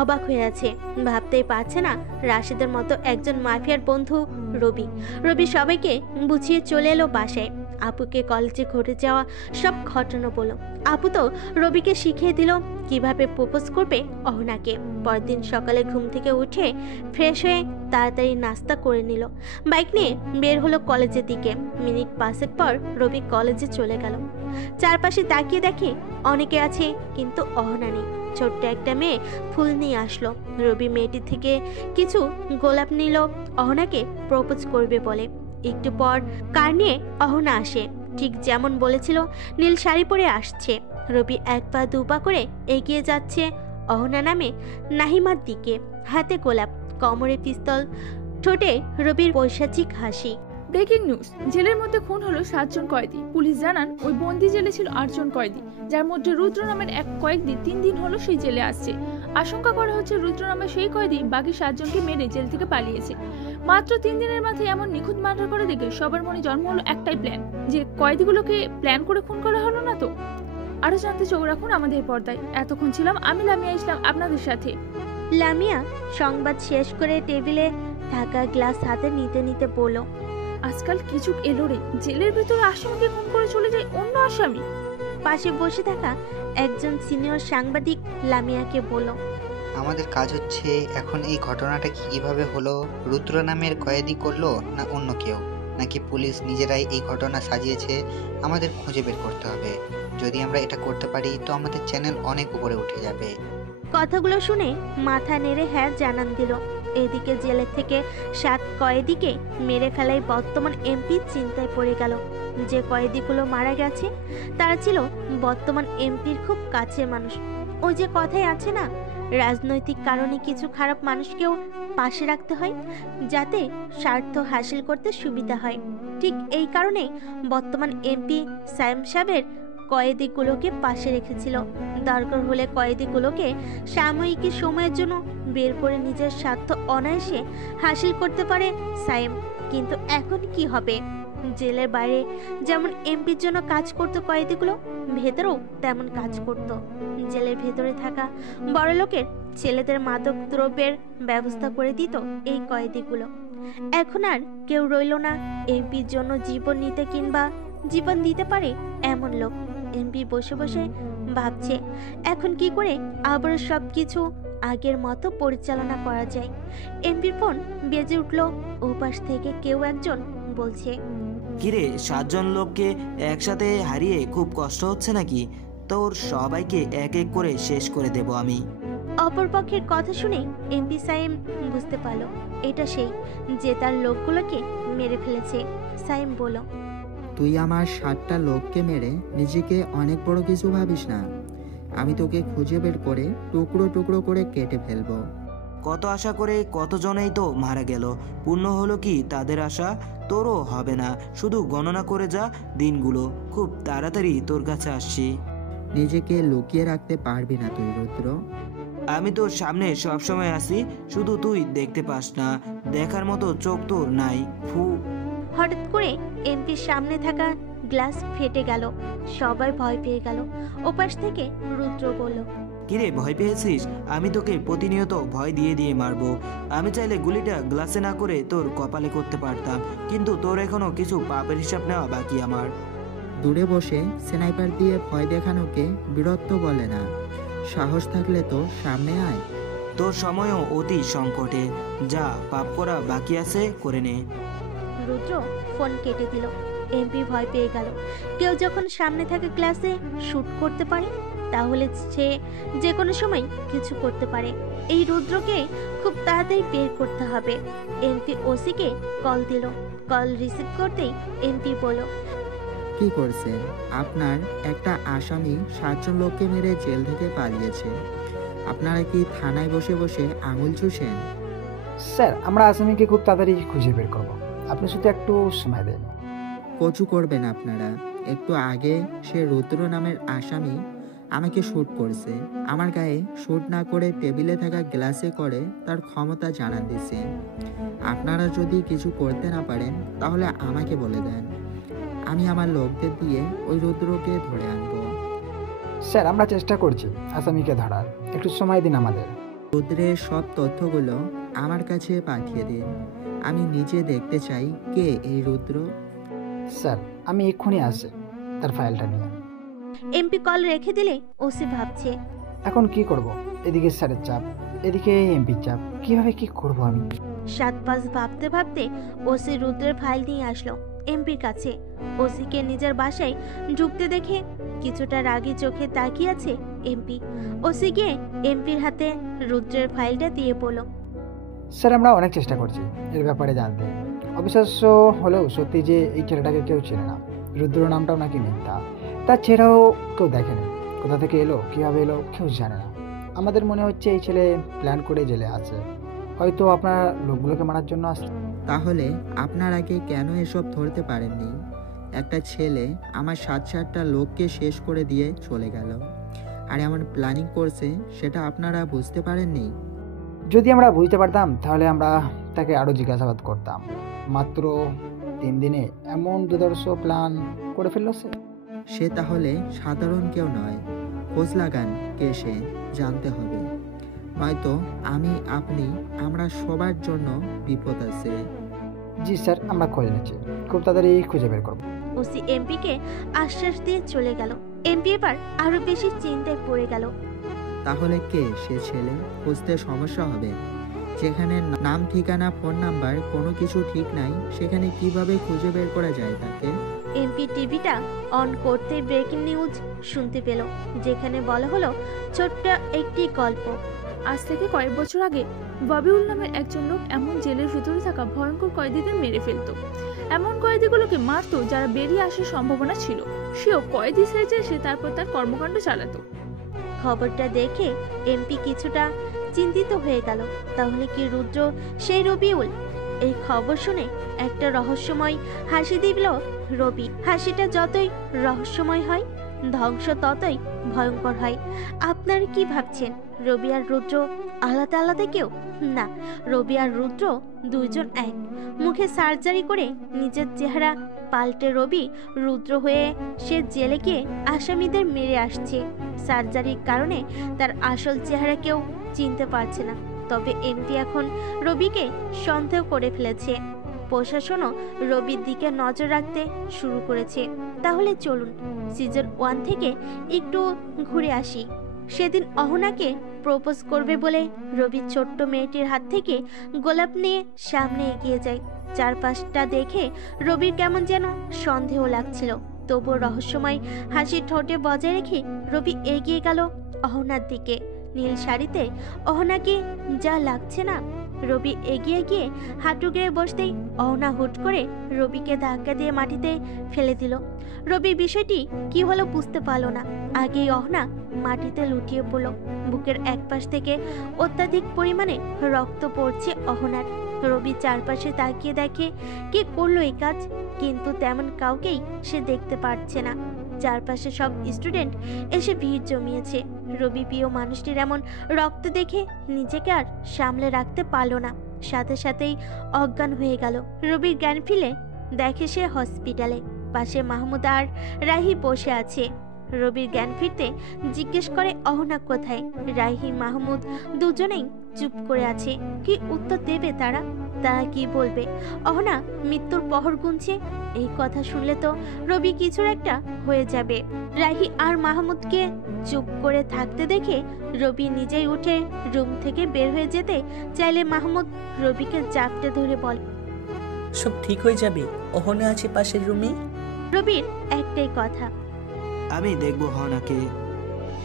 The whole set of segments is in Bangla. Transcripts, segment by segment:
অবাক হয়ে আছে। ভাবতেই পারছে না রাশেদের মতো একজন মাফিয়ার বন্ধু রবি। রবি সবাইকে বুঝিয়ে চলে এলো বাসায়। আপুকে কলেজে ঘটে যাওয়া সব ঘটনা বলল। আপু তো রবিকে শিখিয়ে দিল কিভাবে প্রপোজ করবে অহনাকে। পরদিন সকালে ঘুম থেকে উঠে ফ্রেশ হয়ে তাড়াতাড়ি নাস্তা করে নিল। বাইক নিয়ে বের হলো কলেজের দিকে। মিনিট 5 পর রবি কলেজে চলে গেল। চারপাশে তাকিয়ে দেখে অনেকে আছে, কিন্তু অহনা নেই। ছোট্ট একটা মেয়ে ফুল নিয়ে আসলো। রবি মেয়েটি থেকে কিছু গোলাপ নিল অহনাকে প্রপোজ করবে বলে। একটু পর কার নিয়ে অহনা আসে। ঠিক যেমন বলেছিল নীল শাড়ি পরে আসছে। রবি এক পা দু পা করে এগিয়ে যাচ্ছে অহনা নামে নাহিমার দিকে। হাতে গোলাপ, কোমরে পিস্তল, ঠোঁটে রবির পৈশাচিক হাসি। ব্রেকিং নিউজ, জেলের মধ্যে খুন হলো 7 জন কয়েদি। পুলিশ জানান ওই বন্দি জেলে ছিল 8 জন কয়েদি, যার মধ্যে রুদ্র নামের এক কয়েদি 3 দিন হলো সেই জেলে আসছে। আশঙ্কা করা হচ্ছে রুদ্র নামের সেই কয়েদি বাকি 7 জনকে মেরে জেল থেকে পালিয়েছে। মাত্র 3 দিনের মাথায় এমন নিখুঁত মার্ডার করে দেখে সবার মনে জন্ম হলো একটাই প্ল্যান, যে কয়েদিগুলোকে প্ল্যান করে খুন করা হলো না তো। আরো জানতে চোখ রাখুন আমাদের পর্দায়। এতক্ষণ ছিলাম আমি লামিয়া ইসলাম আপনাদের সাথে। লামিয়া সংবাদ শেষ করে টেবিলে থাকা গ্লাস হাতে নিতে নিতে বলল, আজকাল কিছু এলো রে, জেলের ভিতরে আসামিকে খুন করে চলে যায় অন্য আসামি। পাশে বসে থাকা একজন সিনিয়র সাংবাদিক লামিয়াকে বলল, আমাদের কাজ হচ্ছে এখন এই ঘটনাটা কিভাবে হলো, রুদ্র নামের কয়েদি করলো না অন্য কেউ, নাকি পুলিশ নিজেরাই এই ঘটনা সাজিয়েছে, আমাদের খুঁজে বের করতে হবে। যদি আমরা এটা করতে পারি তো আমাদের চ্যানেল অনেক উপরে উঠে যাবে। কথাগুলো শুনে মাথা নেড়ে হ্যাঁ জানান দিল। এদিকে জেলের থেকে 7 কয়েদিকে মেরে ফেলায় বর্তমান এমপি চিন্তায় পড়ে গেল। যে কয়েদিগুলো মারা গেছে তারা ছিল বর্তমান এমপির খুব কাছের মানুষ। ওই যে কথাই আছে না, রাজনৈতিক কারণে কিছু খারাপ মানুষকেও পাশে রাখতে হয়, যাতে স্বার্থ হাসিল করতে সুবিধা হয়। ঠিক এই কারণে বর্তমান এমপি সায়েম সাহেবের কয়েদিগুলোকে পাশে রেখেছিল। দরকার হলে কয়েদিগুলোকে সাময়িক সময়ের জন্য বের করে নিজের স্বার্থ অনায়াসে হাসিল করতে পারে সায়েম। কিন্তু এখন কি হবে? জেলের বাইরে যেমন এমপির জন্য কাজ করত কয়েদিগুলো, ভেতরেও তেমন কাজ করত। জেলের ভেতরে থাকা বড়লোকের ছেলেদের মাদক দ্রব্যের ব্যবস্থা করে দিত এই কয়েদিগুলো। এখন আর কেউ রইল না এমপির জন্য জীবন নিতে কিংবা জীবন দিতে পারে এমন লোক। এমপি বসে বসে ভাবছে এখন কি করে আবার সবকিছু আগের মতো পরিচালনা করা যায়। এমপির ফোন বেজে উঠল। ওপাশ থেকে কেউ একজন বলছে, কিরে 7 জন লোককে একসাথে হারিয়ে খুব কষ্ট হচ্ছে নাকি? তোর সবাইকে এক এক করে শেষ করে দেব আমি। অপরপক্ষের কথা শুনে এমপি সাইম বুঝতে পারল এটা সেই যে তার লোকগুলোকে মেরে ফেলেছে। সাইম বলল, তুই আমার 7টা লোককে মেরে নিজেকে অনেক বড় কিছু ভাবিস না। আমি তোকে খুঁজে বের করে টুকরো টুকরো করে কেটে ফেলবো। কত আশা করে কতজনেই তো মারা গেল, পূর্ণ হলো কি তাদের আশা? তোরও হবে না। শুধু গণনা করে যা দিনগুলো, খুব তাড়াতাড়ি তোর কাছে আসছি। নিজেকে লুকিয়ে রাখতে পারবি না তুই রুদ্র। আমি তোর সামনে সবসময় আসি, শুধু তুই দেখতে পাস না। দেখার মতো চোখ তোর নাই। ফু। হঠাৎ করে এমপির সামনে থাকা গ্লাস ফেটে গেল। সবাই ভয় পেয়ে গেল। ওপাশ থেকে রুদ্র বলল, কিরে ভয় পেয়েছিস? আমি তোকে প্রতিনিয়ত ভয় দিয়ে দিয়ে মারবো। আমি চাইলে গুলিটা গ্লাসে না করে তোর কপালে করতে পারতাম, কিন্তু তোর এখনো কিছু পাপের হিসাব নেওয়া বাকি আমার। দূরে বসে স্নাইপার দিয়ে ভয় দেখানোকে বীরত্ব বলে না। সাহস থাকলে তো সামনে আয়। তোর সময়ও অতি সংকটে, যা পাপ করা বাকি আছে করে নে। রুদ্র ফোন কেটে দিল। এমপি ভয় পেয়ে গেল। কেউ যখন সামনে থাকা ক্লাসে শুট করতে পারে, তাহলে সে যে কোনো সময় কিছু করতে পারে। এই রুদ্রকে খুব তাড়াতাড়ি বের করতে হবে। এমপি ওসিকে কল দিল। কল রিসিভ করতেই এমপি বলল, কি করছেন? আপনার একটা আসামি 7 জন লোককে মেরে জেল থেকে পালিয়েছে। আপনারা কি থানায় বসে বসে আঙুল চুষেন? স্যার, আমরা আসামিকে খুব তাড়াতাড়ি খুঁজে বের করব, আপনি শুধু একটু সময় দেন। কচু করবেন আপনারা। একটু আগে সে রুদ্র নামের আসামি আমাকে শ্যুট করেছে। আমার গায়ে শ্যুট না করে টেবিলে থাকা গ্লাসে করে তার ক্ষমতা জানান দিছে। আপনারা যদি কিছু করতে না পারেন তাহলে আমাকে বলে দেন, আমি আমার লোকদের দিয়ে ওই রুদ্রকে ধরে আনবো। স্যার, আমরা চেষ্টা করছি আসামিকে ধরার, একটু সময় দিন আমাদের। রুদ্রের সব তথ্যগুলো আমার কাছে পাঠিয়ে দিন। আমি নিজে দেখতে চাই কে এই রুদ্র। স্যার আমি এক্ষুনি আসছি তার ফাইলটা নিয়ে। এমপি কল রেখে দিলে ওসি ভাবছে। এখন কি করব? এদিকে স্যারের চাপ, এদিকে এমপির চাপ, কিভাবে কি করব আমি? 7-5 ভাবতে ভাবতে ওসি রুদ্রের ফাইল নিয়ে আসলো এমপির কাছে। ওসিকে নিজের বাসায় ঢুকতে দেখে কিছুটা রাগী চোখে তাকিয়ে আছে এমপি। ওসি গিয়ে এমপির হাতে রুদ্রের ফাইলটা দিয়ে বলল, স্যার আমরা অনেক চেষ্টা করছি এর ব্যাপারে জানতে। অবিশ্বাস্য হলেও সত্যি যে এই ছেলেটাকে কেউ চেনে না। রুদ্র নামটাও নাকি মিথ্যা, তার চেহারাও কেউ দেখেনি। কোথা থেকে এলো, কীভাবে এলো কেউ জানে না। আমাদের মনে হচ্ছে এই ছেলে প্ল্যান করে জেলে আছে, হয়তো আপনার লোকগুলোকে মারার জন্য আসছে। তাহলে আপনার আগে কেন এসব ধরতে পারেননি? একটা ছেলে আমার 7-8টা লোককে শেষ করে দিয়ে চলে গেল, আর এমন প্ল্যানিং করছে সেটা আপনারা বুঝতে পারেননি? যদি আমরা বুঝতে পারতাম তাহলে আমরা তাকে আরও জিজ্ঞাসাবাদ করতাম। মাত্র 3 দিনে এমন দুর্ধর্ষ প্ল্যান করে ফেললো সে। সে তাহলে সাধারণ কেউ নয়। খোঁজ লাগান কে সে, জানতে হবে। নয়তো আপনি আমরা সবার জন্য বিপদ আছে। জি স্যার, আমরা খোঁজ নিচ্ছি, খুব তাড়াতাড়ি খুঁজে বের করব। ওসি এমপিকে আশ্বাস দিয়ে চলে গেল। এমপি এবার আরো বেশি চিন্তায় পড়ে গেল। তাহলে কে সে ছেলে? খুঁজতে সমস্যা হবে। যেখানে নাম, ঠিকানা, ফোন নাম্বার কোনো কিছু ঠিক নাই, সেখানে কিভাবে খুঁজে বের করা যায় তাকে? এমপি টিভিটা অন করতে ব্রেকিং নিউজ শুনতে পেল, যেখানে বলা হলো ছোট্ট একটি গল্প। আজ থেকে কয়েক বছর আগে ববিউল নামের একজন লোক এমন জেলের ভিতরে থাকা ভয়ঙ্কর কয়েদিদের মেরে ফেলতো। এমন কয়েদিগুলোকে মারতো যারা বেরিয়ে আসার সম্ভাবনা ছিল। সেও কয়েদি সেজে সে তারপর তার কর্মকাণ্ড চালাতো। খবরটা দেখে এমপি কিছুটা চিন্তিত হয়ে গেল। তাহলে কি রুদ্র সেই রবিউল? এই খবর শুনে একটা রহস্যময় হাসি দিল রবি। হাসিটা যতই রহস্যময় হয়, ধ্বংস ততই ভয়ঙ্কর হয়। আপনারা কি ভাবছেন রবি আর রুদ্র আলাদা আলাদা কেউ? না, রবি আর রুদ্র দুইজন এক। মুখে সার্জারি করে নিজের চেহারা পাল্টে রবি রুদ্র হয়ে সে জেলে গিয়ে আসামিদের মেরে আসছে। সার্জারির কারণে তার আসল চেহারা কেউ চিনতে পারছে না। তবে এমপি এখন রবিকে সন্দেহ করে ফেলেছে। প্রশাসনও রবির দিকে নজর রাখতে শুরু করেছে। তাহলে চলুন সিজন 1 থেকে একটু ঘুরে আসি। সেদিন অহনাকে প্রপোজ করবে বলে রবি ছোট্ট মেয়েটির হাত থেকে গোলাপ নিয়ে সামনে এগিয়ে যায়। চারপাশটা দেখে রবির কেমন যেন সন্দেহ লাগছিল, তবুও রহস্যময় হাসি ঠোঁটে বজায় রেখে রবি এগিয়ে গেল অহনার দিকে। নীল শাড়িতে অহনাকে যা লাগছে না। রবি এগিয়ে গিয়ে হাঁটু গেড়ে বসতেই অহনা হুট করে রবিকে ধাক্কা দিয়ে মাটিতে ফেলে দিল। রবি বিষয়টি কি হলো বুঝতে পারল না। আগেই অহনা মাটিতে লুটিয়ে পড়ল। বুকের এক পাশ থেকে অত্যাধিক পরিমাণে রক্ত পড়ছে অহনার। রবি চারপাশে তাকিয়ে দেখে কে করলো এই কাজ, কিন্তু তেমন কাউকেই সে দেখতে পাচ্ছে না। চারপাশে সব স্টুডেন্ট এসে ভিড় জমিয়েছে। রবি প্রিয় মানুষটির এমন রক্ত দেখে নিজেকে আর সামলে রাখতে পারল না, সাথে সাথেই অজ্ঞান হয়ে গেল। রবির জ্ঞান ফিরে দেখে সে হসপিটালে। পাশে মাহমুদ আর রাহি বসে আছে। রবির জ্ঞান ফিরতে জিজ্ঞেস করে অহনা কোথায়। রাহি মাহমুদ দুজনেই চুপ করে আছে। কি উত্তর দেবে তারা? তারা কি বলবে? অহনা মৃত্যুর পহর গুনছে। এই কথা শুনলে তো রবি কিছুর একটা হয়ে যাবে। রাহি আর মাহমুদকে চুপ করে থাকতে দেখে রবি নিজেই উঠে রুম থেকে বের হয়ে যেতে চাইলে মাহমুদ রবিকে চাপটে ধরে বলে, সব ঠিক হয়ে যাবে, অহনা আছে পাশের রুমে। রবির একটাই কথা, আমি দেখবো হনাকে।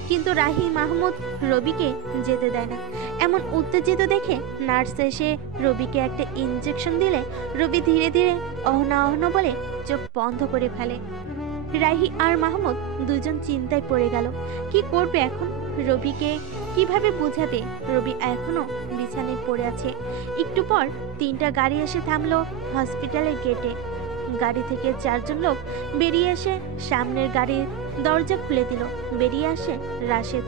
কিন্তু রাহি মাহমুদ রবিকে যেতে দেয় না। এমন উত্তেজিত দেখে নার্স এসে রবিকে একটা ইনজেকশন দিলে রবি ধীরে ধীরে অহনা অহনা বলে চোখ বন্ধ করে ফেলে। রাহি আর মাহমুদ দুজন চিন্তায় পড়ে গেল। কি করবে এখন? রবিকে কিভাবে বোঝাবে? রবি এখনো বিছানায় পড়ে আছে। একটু পর 3টা গাড়ি এসে থামলো হসপিটালের গেটে। গাড়ি থেকে 4জন লোক বেরিয়ে এসে সামনের গাড়ির দরজা খুলে দিল। বেরিয়ে আসে রাশেদ।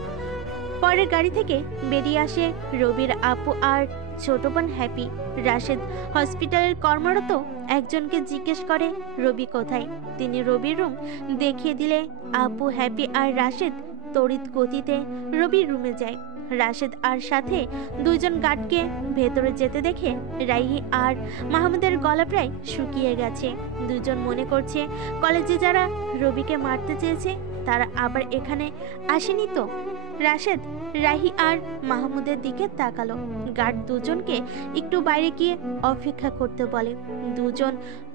পরের গাড়ি থেকে বেরিয়ে আসে রবির আপু আর ছোট বোন হ্যাপি। রাশেদ হসপিটালের কর্মরত একজনকে জিজ্ঞেস করে রবি কোথায়। তিনি রবির রুম দেখিয়ে দিলে আপু, হ্যাপি আর রাশেদ তড়িৎ গতিতে রবির রুমে যায়। রাশেদ আর সাথে দুইজন গার্ডকে ভেতরে যেতে দেখে রাইহি আর মাহমুদের গলা প্রায় শুকিয়ে গেছে। দুজন মনে করছে কলেজে যারা রবিকে মারতে চেয়েছে তারা আবার এখানে আসেনি তো। রাশেদ রাহি আর মাহমুদের দিকে তাকালো। গার্ড দুজনকে একটু বাইরে গিয়ে অপেক্ষা করতে বলে। দুজন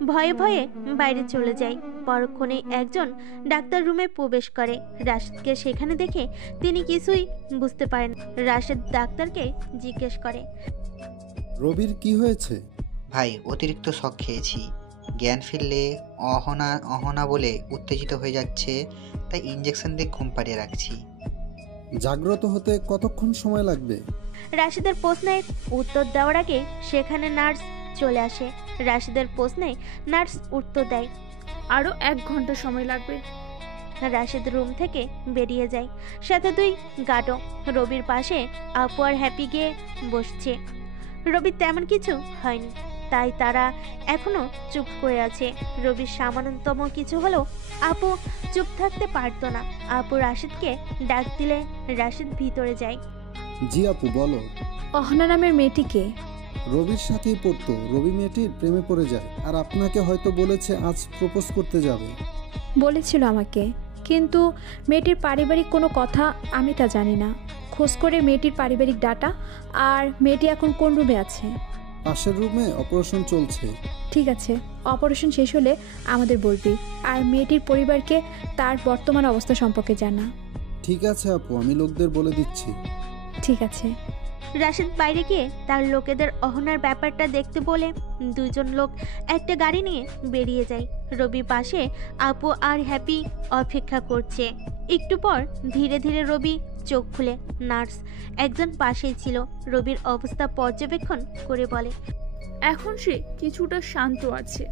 ভয়ে ভয়ে বাইরে চলে যায়। পরক্ষণেই একজন ডাক্তার রুমে প্রবেশ করে। রাশেদকে সেখানে দেখে তিনি কিছুই বুঝতে পারেন। রাশেদ ডাক্তারকে জিজ্ঞেস করে, রবির কি হয়েছে? ভাই অতিরিক্ত শক খেয়েছি, জ্ঞান ফিরলে অহনা অহনা বলে উত্তেজিত হয়ে যাচ্ছে, তাই ইঞ্জেকশন দিয়ে ঘুম পাড়িয়ে রাখছি। জাগ্রত হতে কতক্ষণ সময় লাগবে? রাশেদের প্রশ্নের উত্তর দেওয়ার আগে সেখানে নার্স চলে আসে। রাশেদের প্রশ্নে নার্স উত্তর দেয়, আরও 1 ঘন্টা সময় লাগবে। রাশেদ রুম থেকে বেরিয়ে যায়, সাথে 2 গার্ডও। রবির পাশে আপু আর হ্যাপি গিয়ে বসছে। রবির তেমন কিছু হয়নি, তাই তারা এখনো চুপ করে আছে। রবির সামান্যতম কিছু হলেও আপু চুপ থাকতে পারতো না। আপু রাশেদকে ডাক দিলে রাশেদ ভিতরে যায়। জি আপু বলো। অহনা নামের মেয়েটিকে রবির সাথেই পড়তো, রবি মেয়েটির প্রেমে পড়ে যায় আর আপনাকে হয়তো বলেছে আজ প্রপোজ করতে যাবে। বলেছিল আমাকে, কিন্তু মেয়েটির পারিবারিক কোনো কথা আমি তা জানি না। খোঁজ করে মেয়েটির পারিবারিক ডাটা আর মেয়েটি এখন কোন রুমে আছে। পাশের রুমে অপারেশন চলছে। ঠিক আছে, অপারেশন শেষ হলে আমাদের বলবি, আর মেয়েটির পরিবারকে তার বর্তমান অবস্থা সম্পর্কে জানা। ঠিক আছে আপু, আমি লোকদের বলে দিচ্ছি। ঠিক আছে। রাশেদ বাইরে গিয়ে তার লোকেদের অহনার ব্যাপারটা দেখতে বলে 2জন লোক একটা গাড়ি নিয়ে বেরিয়ে যায়। রবি পাশে আপু আর হ্যাপি অপেক্ষা করছে। একটু পর ধীরে ধীরে রবি চোখ খুলে। নার্স একজন পাশেই ছিল। রবির অবস্থা পর্যবেক্ষণ করে বলে, এখন সে কিছুটা শান্ত আছে।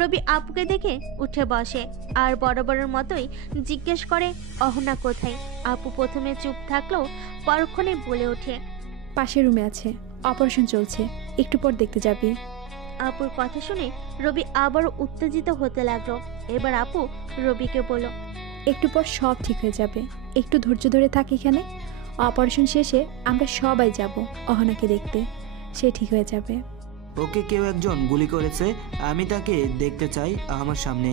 রবি আপুকে দেখে উঠে বসে আর বরাবরের মতোই জিজ্ঞেস করে, অহনা কোথায়? আপু প্রথমে চুপ থাকলেও পরক্ষণে বলে ওঠে, পাশের রুমে আছে, অপারেশন চলছে, একটু পর দেখতে যাবি। আপুর কথা শুনে রবি আবারও উত্তেজিত হতে লাগলো। এবার আপু রবিকে বলল, একটু পর সব ঠিক হয়ে যাবে, একটু ধৈর্য ধরে থাক এখানে। অপারেশন শেষে আমরা সবাই যাব অহনাকে দেখতে, সে ঠিক হয়ে যাবে। ওকে কেউ একজন গুলি করেছে, আমি তাকে দেখতে চাই আমার সামনে।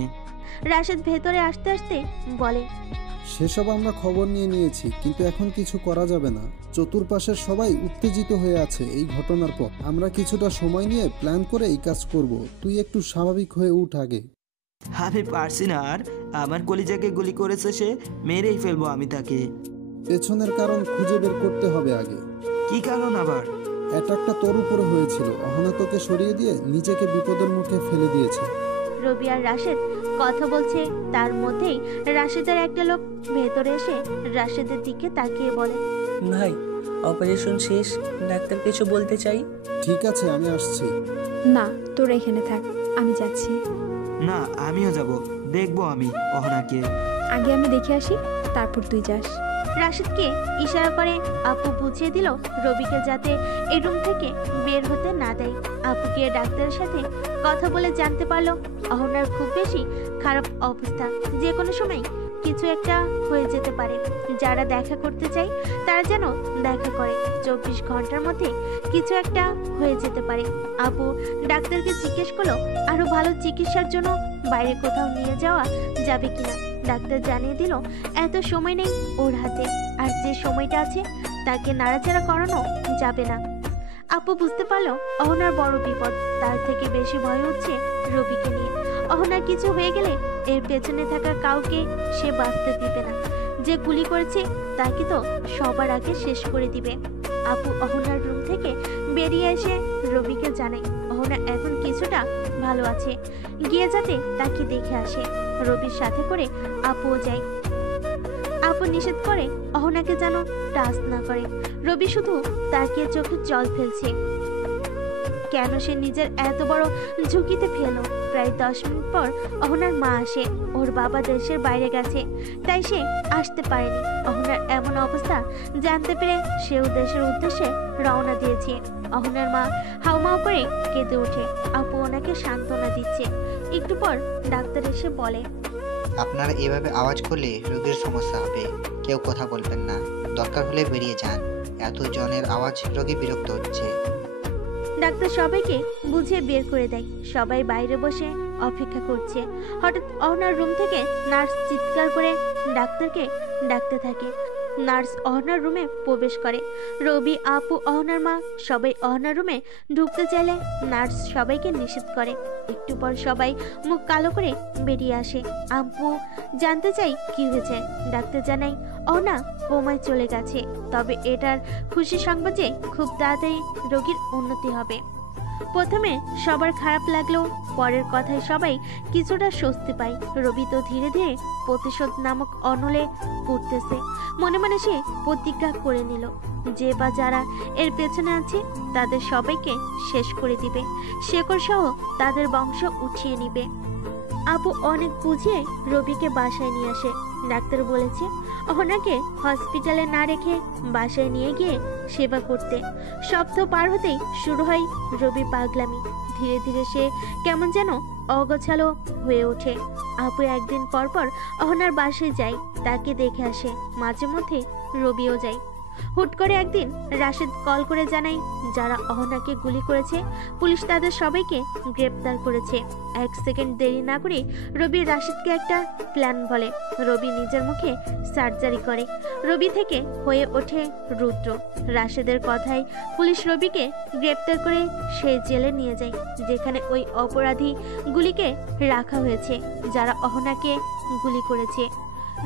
রাশেদ ভেতরে আসতে আসতে বলে, সেসব আমরা খবর নিয়ে নিয়েছি, কিন্তু এখন কিছু করা যাবে না। চতুর্পাশের সবাই উত্তেজিত হয়ে আছে এই ঘটনার পর। আমরা কিছুটা সময় নিয়ে প্ল্যান করে এই কাজ করব। তুই একটু স্বাভাবিক হয়ে উঠ আগে। আমি পারছি না আর, আমার কলিজাকে গুলি করেছে সে, মেরেই ফেলবো আমি তাকে। পেছনের কারণ খুঁজে বের করতে হবে আগে। কি কারণ আবার? অ্যাটাকটা তোর উপরে হয়েছিল, অহনা তোকে সরিয়ে দিয়ে নিজেকে বিপদের মুখে ফেলে দিয়েছে। রবি আর রাশেদ কথা বলছে, তার মধ্যেই রাশেদের একটা লোক ভেতরে এসে রাশেদের দিকে তাকিয়ে বলে, ভাই অপারেশন শেষ, ডাক্তার কিছু বলতে চাই। ঠিক আছে আমি আসছি। না, তোরা এখানে থাক, আমি যাচ্ছি। না, আমিও যাব, দেখবো আমি অহনাকে। আগে আমি দেখে আসি, তারপর তুই যাস। রাশেদকে ইশারা করে আপু বুঝিয়ে দিল রবিকে যাতে এই রুম থেকে বের হতে না দেয়। আপু গিয়ে ডাক্তারের সাথে কথা বলে জানতে পারলো অহনার খুব বেশি খারাপ অবস্থা, যে কোনো সময় কিছু একটা হয়ে যেতে পারে। যারা দেখা করতে চায় তারা যেন দেখা করে, 24 ঘন্টার মধ্যে কিছু একটা হয়ে যেতে পারে। আপু ডাক্তারকে জিজ্ঞেস করলো আরো ভালো চিকিৎসার জন্য বাইরে কোথাও নিয়ে যাওয়া যাবে কিনা। ডাক্তার জানিয়ে দিল এত সময় নেই ওর হাতে, আর যে সময়টা আছে তাকে নাড়াচাড়া করানো যাবে না। আপু বুঝতে পারলো অহনার বড় বিপদ, তার থেকে বেশি ভয় হচ্ছে রবিকে নিয়ে। অহনার কিছু হয়ে গেলে এর পেছনে থাকা কাউকে সে বাঁচতে দিবে না। যে গুলি করেছে তাকে তো সবার আগে শেষ করে দিবে। আপু অহনার রুম থেকে বেরিয়ে এসে রবিকে জানায় অহনা এখন কিছুটা ভালো আছে, গিয়ে যাতে তাকে দেখে আসে। রবির সাথে করে আপুও যায়। আপু নিষেধ করে অহনাকে যেন টাচ না করে। রবি শুধু তাকিয়ে চোখে জল ফেলছে। কেন সে নিজের এত বড় ঝুঁকিতে ফেলো? প্রায় 10 মিনিট পর অহনার মা আসে। ওর বাবা দেশের বাইরে গেছে, তাই সে আসতে পারেনি। অহনার এমন অবস্থা জানতে পেরে সেও দেশের উদ্দেশ্যে রওনা দিয়েছে। অহনার মা হাউমাউ করে কেঁদে ওঠে। আপু ওনাকে সান্ত্বনা দিচ্ছে। একটু পর ডাক্তার এসে বলে, আপনারা এভাবে আওয়াজ করলে রোগীর সমস্যা হবে, কেউ কথা বলবেন না, দরকার হলে বেরিয়ে যান। এত জনের আওয়াজ রোগী বিরক্ত হচ্ছে। ডাক্তার সবাইকে বুঝিয়ে বের করে দেয়। সবাই বাইরে বসে অপেক্ষা করছে। হঠাৎ অহনার রুম থেকে নার্স চিৎকার করে ডাক্তারকে ডাকতে থাকে। নার্স অহনার রুমে প্রবেশ করে। রবি, আপু, অহনার মা সবাই অহনার রুমে ঢুকতে চাইলে নার্স সবাইকে নিষেধ করে। একটু পর সবাই মুখ কালো করে বেরিয়ে আসে। আপু জানতে চাই কি হয়েছে। ডাক্তার জানাই অহনা কোমায় চলে গেছে, তবে এটার খুশি সংবাদ যে খুব তাড়াতাড়ি রোগীর উন্নতি হবে। প্রথমে সবার খারাপ লাগলেও পরের কথায় সবাই কিছুটা স্বস্তি পায়। রবি তো ধীরে ধীরে প্রতিশোধ নামক অনলে পড়তেছে। মনে মনে সে প্রতিজ্ঞা করে নিল, যে বা যারা এর পেছনে আছে তাদের সবাইকে শেষ করে দিবে, শেকড় সহ তাদের বংশ উঠিয়ে নিবে। আপু অনেক বুঝিয়ে রবিকে বাসায় নিয়ে আসে। ডাক্তার বলেছে অহনাকে হসপিটালে না রেখে বাসায় নিয়ে গিয়ে সেবা করতে। সপ্তাহ পার হতেই শুরু হয় রবি পাগলামি। ধীরে ধীরে সে কেমন যেন অগোছালো হয়ে ওঠে। আপু একদিন পর পর অহনার বাসায় যায়, তাকে দেখে আসে। মাঝে মধ্যে রবিও যায়। হুট করে একদিন রাশেদ কল করে জানায় যারা অহনাকে গুলি করেছে পুলিশ তাদের সবাইকে গ্রেপ্তার করেছে। 1 সেকেন্ড দেরি না করে রবি রাশেদকে একটা প্ল্যান বলে। রবি নিজের মুখে সার্জারি করে। রবি থেকে হয়ে ওঠে রুদ্র। রাশেদের কথায় পুলিশ রবিকে গ্রেপ্তার করে সেই জেলে নিয়ে যায় যেখানে ওই অপরাধীগুলিকে রাখা হয়েছে যারা অহনাকে গুলি করেছে।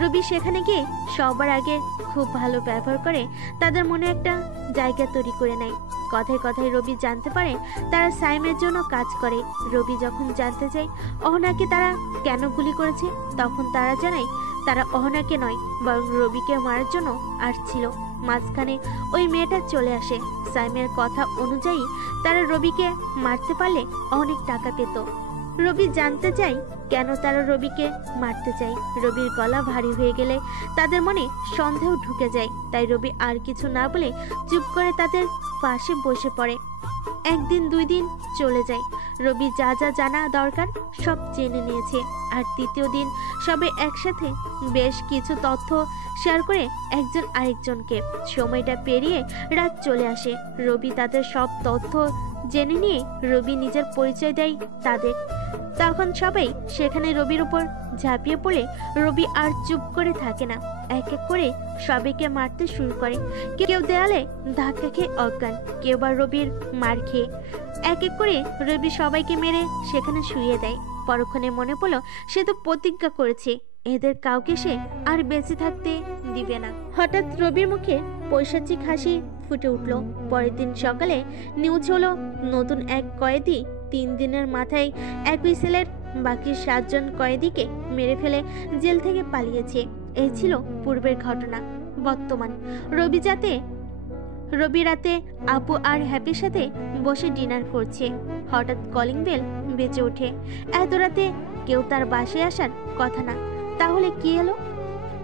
রবি সেখানে গিয়ে সবার আগে খুব ভালো ব্যবহার করে তাদের মনে একটা জায়গা তৈরি করে নেয়। কথায় কথায় রবি জানতে পারে তারা সাইমের জন্য কাজ করে। রবি যখন জানতে চায় অহনাকে তারা কেন গুলি করেছে, তখন তারা জানায় তারা অহনাকে নয় বরং রবিকে মারার জন্য আসছিল। মাঝখানে ওই মেয়েটা চলে আসে। সাইমের কথা অনুযায়ী তারা রবিকে মারতে পারলে অনেক টাকা পেত। রবি জানতে চায় কেন তারা রবিকে মারতে চায়। রবির গলা ভারী হয়ে গেলে তাদের মনে সন্দেহ ঢুকে যায়। তাই রবি আর কিছু না বলে চুপ করে তাদের পাশে বসে পড়ে। একদিন 2 দিন চলে যায়। রবি যা যা জানা দরকার সব জেনে নিয়েছে। আর 3য় দিন সবাই একসাথে বেশ কিছু তথ্য শেয়ার করে একজন আরেকজনকে। সময়টা পেরিয়ে রাত চলে আসে। রবি তাদের সব তথ্য জেনে নিয়ে রবি নিজের পরিচয় দেয় তাদের। তখন সবাই সেখানে রবির উপর ঝাঁপিয়ে পড়ে রবি আর চুপ করে থাকে না। এক এক করে সবাইকে মারতে শুরু করে। কেউ দেয়ালে ধাক্কা খেয়ে অজ্ঞান, কেউ বা রবির মার খেয়ে। এক এক করে রবি সবাইকে মেরে সেখানে শুইয়ে দেয়। পরক্ষণে মনে পড়লো সে তো প্রতিজ্ঞা করেছে এদের কাউকে সে আর বেঁচে থাকতে দিবে না। হঠাৎ রবির মুখে পৈশাচিক হাসি ফুটে উঠল। পরের দিন সকালে নিউজ হলো নতুন এক কয়েদি 3 দিনের মাথায় একই সেলের বাকি 7 জন কয়েদিকে মেরে ফেলে জেল থেকে পালিয়েছে। এই ছিল পূর্বের ঘটনা। বর্তমান রবি রাতে আপু আর হ্যাপির সাথে বসে ডিনার করছে। হঠাৎ কলিং বেল বেজে ওঠে। এত রাতে কেউ তার বাসায় আসার কথা না, তাহলে কি এলো?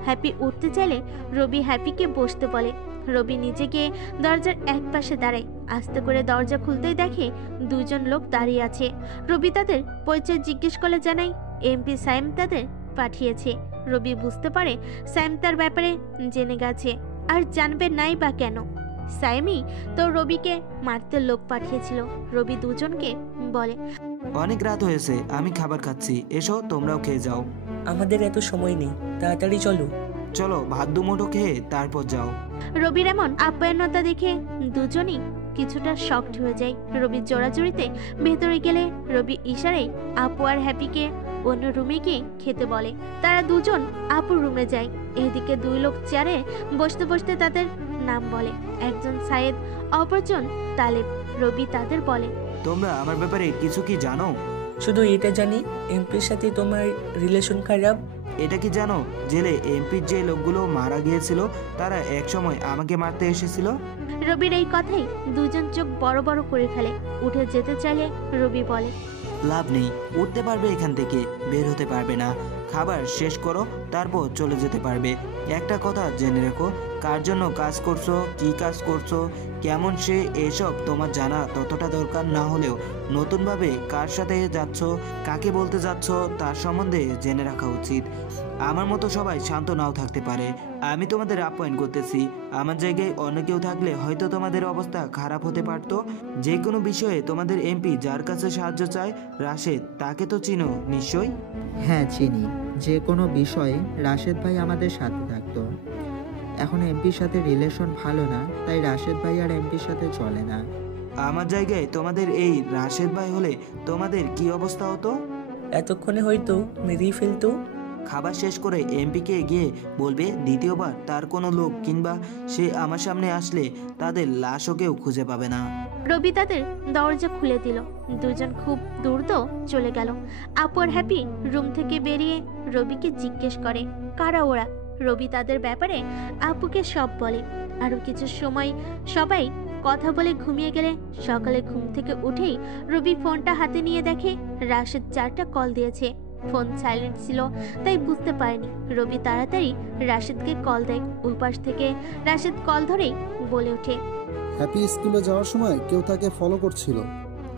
হ্যাপি উঠতে চাইলে রবি হ্যাপিকে বসতে বলে। রবি নিজে গিয়ে দরজার এক পাশে দাঁড়ায়। আস্তে করে দরজা খুলতেই দেখে 2 জন লোক দাঁড়িয়ে আছে। রবি তাদের পরিচয় জিজ্ঞেস করলে জানাই এমপি সাইম তাদের পাঠিয়েছে। রবি বুঝতে পারে সাইম তার ব্যাপারে জেনে গেছে, আর জানবে নাই বা কেন। সাইমই তো রবিকে মারতে লোক পাঠিয়েছিল। রবি 2 জনকে বলে, অনেক রাত হয়েছে, আমি খাবার খাচ্ছি, এসো তোমরাও খেয়ে যাও। আমাদের এত সময় নেই, তাড়াতাড়ি চলো। চলো ভাত দুমুঠো খেয়ে তারপর যাও। রবির এমন আপ্যায়নতা দেখে 2 জনই কিছুটা শকড হয়ে যায়। রবি জোরাজুরিতে ভেতরে গেলে রবি ইশারায় আপু আর হ্যাপিকে অন্য রুমে গিয়ে খেতে বলে। তারা 2 জন আপুর রুমে যায়। এদিকে 2 লোক চেয়ারে বসতে বসতে তাদের নাম বলে। একজন সায়েদ, অপরজন তালেব। রবি তাদের বলে, তোমরা আমার ব্যাপারে কিছু কি জানো? শুধু এটা জানি এমপির সাথে তোমার রিলেশন খারাপ। এটা কি জানো জেলে এমপির যে লোকগুলো মারা গিয়েছিল তারা একসময় আমাকে মারতে এসেছিল? রবির এই কথাই 2 জন চোখ বড় বড় করে ফেলে। উঠে যেতে চাইলে রবি বলে, লাভ নেই, উঠতে পারবে এখান থেকে, বের হতে পারবে না। খাবার শেষ করো, তারপর চলে যেতে পারবে। একটা কথা জেনে রেখো, কার জন্য কাজ করছো, কি কাজ করছো, কেমন সে, এসব তোমার জানা ততটা দরকার না হলেও নতুনভাবে কার সাথে যাচ্ছ, কাকে বলতে যাচ্ছ তার সম্বন্ধে জেনে রাখা উচিত। আমার মতো সবাই শান্ত নাও থাকতে পারে। আমি তোমাদের আপ্যায়ন করতেছি। আমার জায়গায় অন্য কেউ থাকলে হয়তো তোমাদের অবস্থা খারাপ হতে পারতো। যে কোনো বিষয়ে তোমাদের এমপি যার কাছে সাহায্য চায়, রাশেদ, তাকে তো চিনো নিশ্চয়ই? হ্যাঁ চিনি, যে কোনো বিষয়ে রাশেদ ভাই আমাদের সাথে থাকতো। এখন এমপির সাথে রিলেশন ভালো না, তাই রাশেদ ভাই আর এমপির সাথে চলে না। আমার জায়গায় তোমাদের এই রাশেদ ভাই হলে তোমাদের কি অবস্থা হতো? এতক্ষণে হয়তো মেরেই ফেলতো। খাবার শেষ করে এমপিকে গিয়ে বলবে দ্বিতীয়বার তার কোনো লোক কিংবা সে আমার সামনে আসলে তাদের লাশও কেউ খুঁজে পাবে না। রবি তাদের দরজা খুলে দিল। দুজন খুব দ্রুত চলে গেল। আপু আর হ্যাপি রুম থেকে বেরিয়ে রবিকে জিজ্ঞেস করে কারা ওরা। রবি তাদের ব্যাপারে আপুকে সব বলে। আরো কিছু সময় সবাই কথা বলে ঘুমিয়ে গেলে সকালে ঘুম থেকে উঠেই রবি ফোনটা হাতে নিয়ে দেখে রাশেদ 4টা কল দিয়েছে। ফোন সাইলেন্ট ছিল তাই বুঝতে পারেনি। রবি তাড়াতাড়ি রাশেদকে কল দেয়। ওই পাশ থেকে রাশেদ কল ধরেই বলে ওঠে, হ্যাপি স্কুলে যাওয়ার সময় কেউ তাকে ফলো করছিল।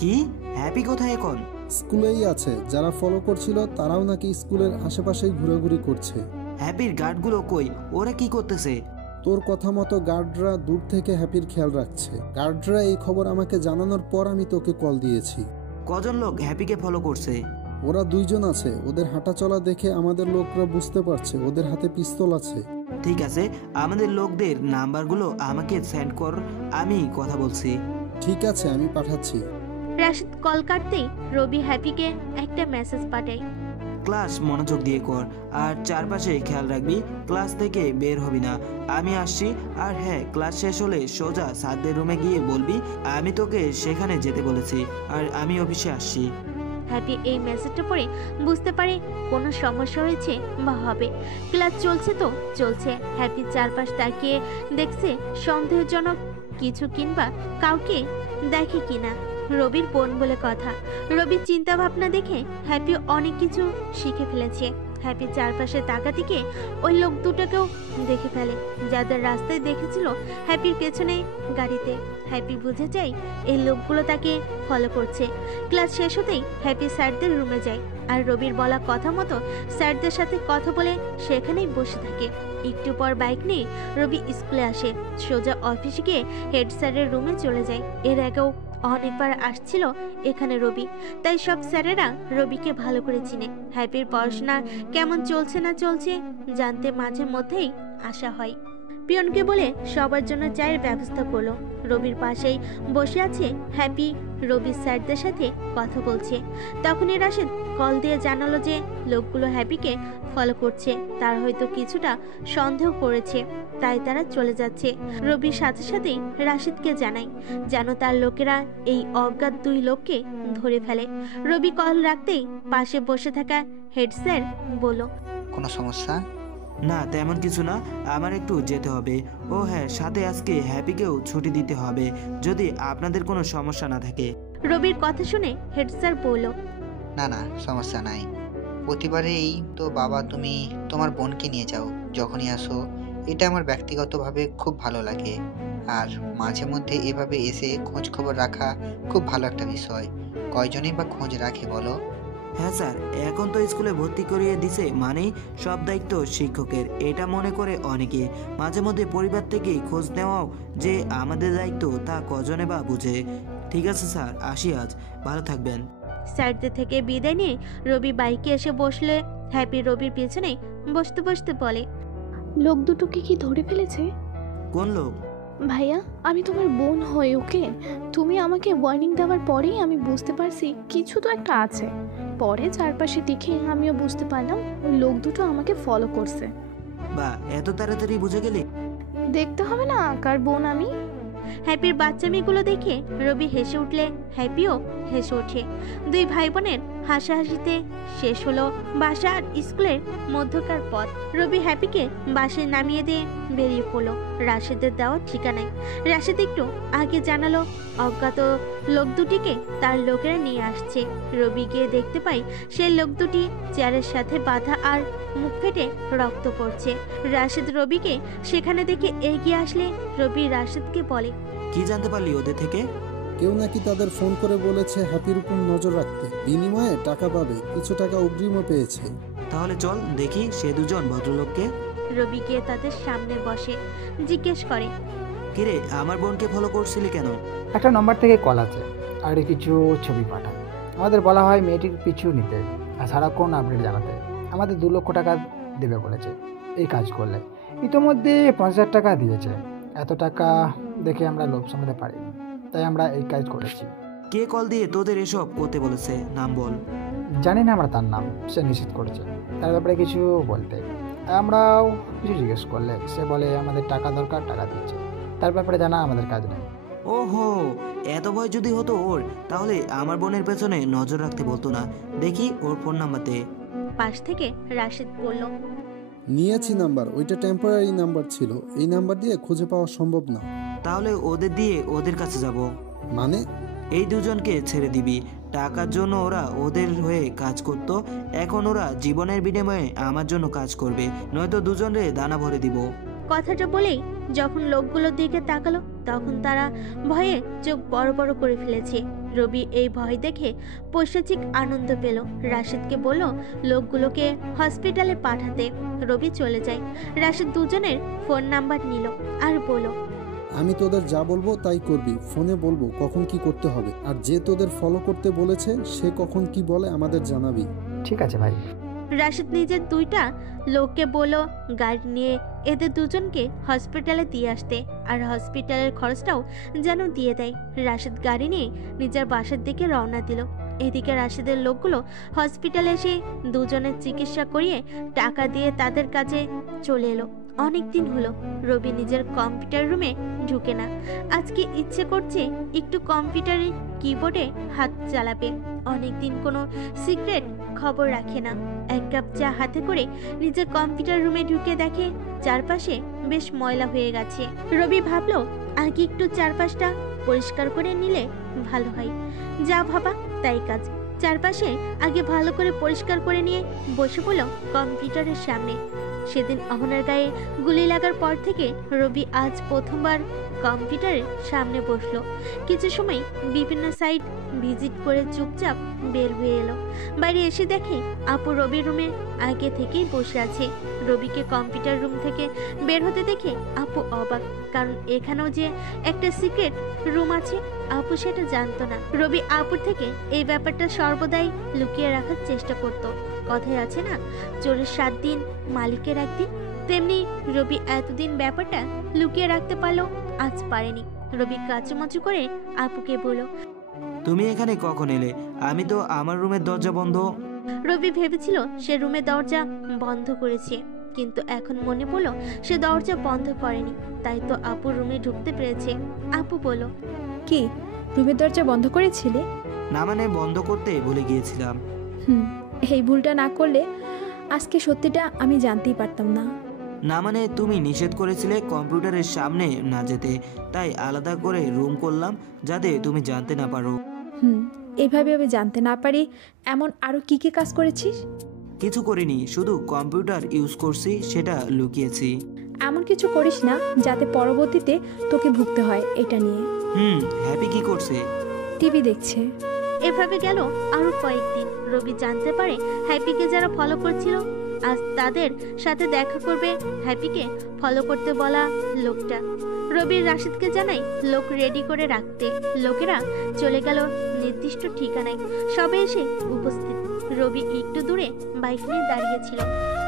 কি? হ্যাপি কোথায় এখন? স্কুলেই আছে। যারা ফলো করছিল তারাও নাকি স্কুলের আশেপাশেই ঘোরাঘুরি করছে। হ্যাপির গার্ডগুলো কই? ওরা কি করতেছে? তোর কথা মতো গার্ডরা দূর থেকে হ্যাপির খেয়াল রাখছে। গার্ডরা এই খবর আমাকে জানানোর পর আমি তোকে কল দিয়েছি। কজন লোক হ্যাপিকে ফলো করছে? ওরা 2 জন আছে। ওদের হাঁটা চলা দেখে আমাদের লোকরা বুঝতে পারছে ওদের হাতে পিস্তল আছে। ঠিক আছে, আমাদের লোকদের নাম্বারগুলো আমাকে সেন্ড কর, আমি কথা বলছি। ঠিক আছে, আমি পাঠাচ্ছি। রাশেদ কল কাটতেই রবি হ্যাপিকে একটা মেসেজ পাঠায়। ক্লাস মনোযোগ দিয়ে কর আর চারপাশে খেয়াল রাখবি, ক্লাস থেকে বের হবি না। আমি আসছি। আর হ্যাঁ, ক্লাস শেষ হলে সোজা স্যারদের রুমে গিয়ে বলবি আমি তোকে সেখানে যেতে বলেছি আর আমি অফিসে আসছি। হ্যাপি এই মেসেজটা পড়ে বুঝতে পারে কোনো সমস্যা হয়েছে বা হবে। ক্লাস চলছে তো চলছে। হ্যাপি চারপাশ তাকিয়ে দেখছে সন্দেহজনক কিছু কিংবা কাউকে দেখে কিনা। রবির বোন বলে কথা। রবির চিন্তা ভাবনা দেখে হ্যাপি অনেক কিছু শিখে ফেলেছে। হ্যাপি চারপাশে তাকাতিকে ওই লোক দুটোকেও দেখে ফেলে যাদের রাস্তায় দেখেছিল হ্যাপির পেছনে গাড়িতে। হ্যাপি বুঝে যায় এই লোকগুলো তাকে ফলো করছে। ক্লাস শেষ হতেই হ্যাপি স্যারদের রুমে যায় আর রবির বলা কথা মতো স্যারদের সাথে কথা বলে সেখানেই বসে থাকে। একটু পর বাইক নিয়ে রবি স্কুলে আসে। সোজা অফিসে গিয়ে হেড স্যারের রুমে চলে যায়। এর আগেও অনেকবার আসছিল এখানে রবি, তাই সব স্যারেরা রবিকে ভালো করে চিনে। হ্যাপির পড়াশোনা কেমন চলছে না চলছে জানতে মাঝে মধ্যেই আসা হয়। পিয়নকে বলে সবার জন্য চায়ের ব্যবস্থা করলো। রবির পাশেই বসে আছে হ্যাপি। রবি স্যারদের সাথে কথা বলছে। তখনই রাশেদ কল দিয়ে জানালো যে লোকগুলো হ্যাপিকে ফলো করছে। তার হয়তো কিছুটা সন্দেহ করেছে, তাই তারা চলে যাচ্ছে। রবির সাথে সাথেই রাশেদকে জানায় যেন তার লোকেরা এই অজ্ঞাত 2 লোককে ধরে ফেলে। রবি কল রাখতেই পাশে বসে থাকা হেড স্যার বলল, কোনো সমস্যা? না তেমন কিছু না, আমার একটু যেতে হবে। ও হ্যাঁ, সাথে আজকে হ্যাপিকেও ছুটি দিতে হবে যদি আপনাদের কোনো সমস্যা না থাকে। রবির কথা শুনে হেড স্যার বলল, না না, সমস্যা নাই। প্রতিবারেই তো বাবা তুমি তোমার বোনকে নিয়ে যাও যখনই আসো। এটা আমার ব্যক্তিগতভাবে খুব ভালো লাগে। আর মাঝে মধ্যে এভাবে এসে খোঁজ খবর রাখা খুব ভালো একটা বিষয়। কয়জনই বা খোঁজ রাখে বলো? হ্যাঁ স্যার, এখন তো স্কুলে ভর্তি করিয়ে দিছে মানেই সব দায়িত্ব শিক্ষকের, এটা মনে করে অনেকে। মাঝে মধ্যে পরিবার থেকে খোঁজ নেওয়াও যে আমাদের দায়িত্ব তা কজনে বা বুঝে। ঠিক আছে স্যার, আসি আজ, ভালো থাকবেন। স্যারদের থেকে বিদায় নিয়ে রবি বাইকে এসে বসলে হ্যাপি রবির পেছনে বসতে বসতে বলে, লোক দুটোকে কি ধরে ফেলেছে? কোন লোক? ভাইয়া, আমি তোমার বোন হই, ওকে? তুমি আমাকে ওয়ার্নিং দেওয়ার পরেই আমি বুঝতে পারছি কিছু তো একটা আছে। পরে চারপাশে দেখে আমিও বুঝতে পারলাম ওই লোক দুটো আমাকে ফলো করছে। বা এত তাড়াতাড়ি বুঝে গেলে? দেখতে হবে না কার বোন আমি? হ্যাপির বাচ্চামিগুলো দেখে রবি হেসে উঠলে হ্যাপিও হেসে ওঠে। দুই ভাই বোনের হাসাহাসিতে শেষ হলো বাসা আর স্কুলের মধ্যকার পথ। রবি হ্যাপিকে বাসায় নামিয়ে দিয়ে বেরিয়ে পড়লো রাশেদের দেওয়া ঠিকানায়। রাশেদ একটু আগে জানালো অজ্ঞাত লোক দুটিকে তার লোকেরা নিয়ে আসছে। রবি গিয়ে দেখতে পাই সেই লোক দুটি চেয়ারের সাথে বাঁধা আর মুখ ফেটে রক্ত পড়ছে। রাশেদ রবিকে সেখানে দেখে এগিয়ে আসলে রবি রাশেদকে বলে, কি জানতে পারলি ওদের থেকে? কেউ নাকি তাদের ফোন করে বলেছে হ্যাপির উপর নজর রাখতে, বিনিময়ে টাকা পাবে, কিছু টাকা অগ্রিমও পেয়েছে। তাহলে চল দেখি সে দুজন ভদ্রলোককে। রবি গিয়ে তাদের সামনে বসে জিজ্ঞেস করে, কিরে আমার বোনকে ফলো করছিলি কেন? একটা নম্বর থেকে কল আছে আর কিছু ছবি পাঠায়। আমাদের বলা হয় মেয়েটির পিছু নিতে আর সারাক্ষণ আপডেট জানাতে। আমাদের 2 লক্ষ টাকা দেবে বলেছে এই কাজ করলে। ইতোমধ্যে 50,000 টাকা দিয়েছে। এত টাকা দেখে আমরা লোভ সামলাতে পারিনি, তাই আমরা এই কাজ করেছি। কে কল দিয়ে তোদের এসব করতে বলেছে? নাম বল। জানি না আমরা তার নাম, সে নিষেধ করেছে তার ব্যাপারে কিছু বলতে। আমরাও কিছু জিজ্ঞেস করলে সে বলে আমাদের টাকা দরকার, টাকা দিচ্ছে। তার ব্যাপারে জানা আমাদের কাজ নেই। ওহো, এত ভয় যদি হতো ওর, তাহলে আমার বোনের পেছনে নজর রাখতে বলতো না। দেখি ওর ফোন নাম্বার দে। পাশ থেকে রাশেদ বলল, নিয়েছি নাম্বার, ওইটা টেম্পোরারি নাম্বার ছিল, এই নাম্বার দিয়ে খুঁজে পাওয়া সম্ভব না। তাহলে ওদের দিয়ে ওদের কাছে যাব। মানে? এই দুজনকে ছেড়ে দিবি। টাকার জন্য ওরা ওদের হয়ে কাজ করত, এখন ওরা জীবনের বিনিময়ে আমার জন্য কাজ করবে, নয়তো দুজনে দানা ভরে দিব। কথাটা বলেই যখন লোকগুলোর দিকে তাকালো তখন তারা ভয়ে চোখ বড় বড় করে ফেলেছে। রবি এই ভয় দেখে পৈশাচিক আনন্দ পেল। রাশেদকে বলল লোকগুলোকে হসপিটালে পাঠাতে। রবি চলে যায়। রাশেদ দুজনের ফোন নাম্বার নিল আর বলল, আমি তোদের যা বলবো তাই করবি, ফোনে বলবো কখন কি করতে হবে, আর যে তোদের ফলো করতে বলেছে সে কখন কি বলে আমাদের জানাবি। ঠিক আছে ভাই। রাশেদ নিজের 2টা লোককে বলল গাড়ি নিয়ে এদের দুজনকে হসপিটালে দিয়ে আসতে, আর হসপিটালের খরচটাও যেন দিয়ে দেয়। রাশেদ গাড়ি নিয়ে নিজের বাসার দিকে রওনা দিল। এদিকে রাশেদের লোকগুলো হসপিটালে এসে দুজনের চিকিৎসা করিয়ে টাকা দিয়ে তাদের কাছে চলে এলো। অনেক দিন হলো রবি নিজের কম্পিউটার রুমে ঢুকে না। আজকে ইচ্ছে করছে একটু কম্পিউটারের কিবোর্ডে হাত চালাবে। অনেকদিন কোনো সিক্রেট খবর রাখে না। 1 কাপ চা হাতে করে নিজের কম্পিউটার রুমে ঢুকে দেখে চারপাশে বেশ ময়লা হয়ে গেছে। রবি ভাবলো আগে একটু চারপাশটা পরিষ্কার করে নিলে ভালো হয়। যা ভাবা তাই কাজ। চারপাশে আগে ভালো করে পরিষ্কার করে নিয়ে বসে পড়ল কম্পিউটারের সামনে। সেদিন অহনার গায়ে গুলি লাগার পর থেকে রবি আজ প্রথমবার কম্পিউটারের সামনে বসলো। কিছু সময় বিভিন্ন সাইট ভিজিট করে চুপচাপ বের হয়ে এলো। বাইরে এসে দেখে আপু রবির রুমে আগে থেকেই বসে আছে। রবিকে কম্পিউটার রুম থেকে বের হতে দেখে আপু অবাক, কারণ এখানেও যে একটা সিক্রেট রুম আছে আপু সেটা জানতো না। রবি আপুর থেকে এই ব্যাপারটা সর্বদাই লুকিয়ে রাখার চেষ্টা করত। কথায় আছে না, চোরের 7 দিন মালিকের 1 দিন, তেমনি রবি এতদিন ব্যাপারটা লুকিয়ে রাখতে পারলো, আজ পারেনি। রবি কাচুমাচু করে আপুকে বলল, তুমি এখানে কখন এলে? আমি তো আমার রুমের দরজা বন্ধ। রবি ভেবেছিল সে রুমের দরজা বন্ধ করেছে, কিন্তু এখন মনে পড়লো সে দরজা বন্ধ করেনি, তাই তো আপুর রুমে ঢুকতে পেরেছে। আপু বলল, কি রুমের দরজা বন্ধ করেছিলে? না মানে বন্ধ করতে ভুলে গিয়েছিলাম। এই ভুলটা না করলে আজকে সত্যিটা আমি জানতেই পারতাম না। না মানে তুমি নিষেধ করেছিলে কম্পিউটারের সামনে না যেতে, তাই আলাদা করে রুম করলাম যাতে তুমি জানতে না পারো। এভাবে আমি জানতে না পারি এমন আরো কি কি কাজ করেছিস? কিছু করিনি, শুধু কম্পিউটার ইউজ করছি, সেটা লুকিয়েছি। এমন কিছু করিস না যাতে পরবর্তীতে তোকে ভুগতে হয় এটা নিয়ে। হ্যাপি কি করছে? টিভি দেখছে। এভাবে গেল আরো কয়েকদিন। রবি জানতে পারে হ্যাপিকে যারা ফলো করছিল আজ তাদের সাথে দেখা করবে হ্যাপিকে ফলো করতে বলা লোকটা। রবির রাশিদকে জানাই লোক রেডি করে রাখতে। লোকেরা চলে গেল নির্দিষ্ট ঠিকানায়। সবে এসে উপস্থিত। রবি একটু দূরে বাইক নিয়ে দাঁড়িয়েছিল।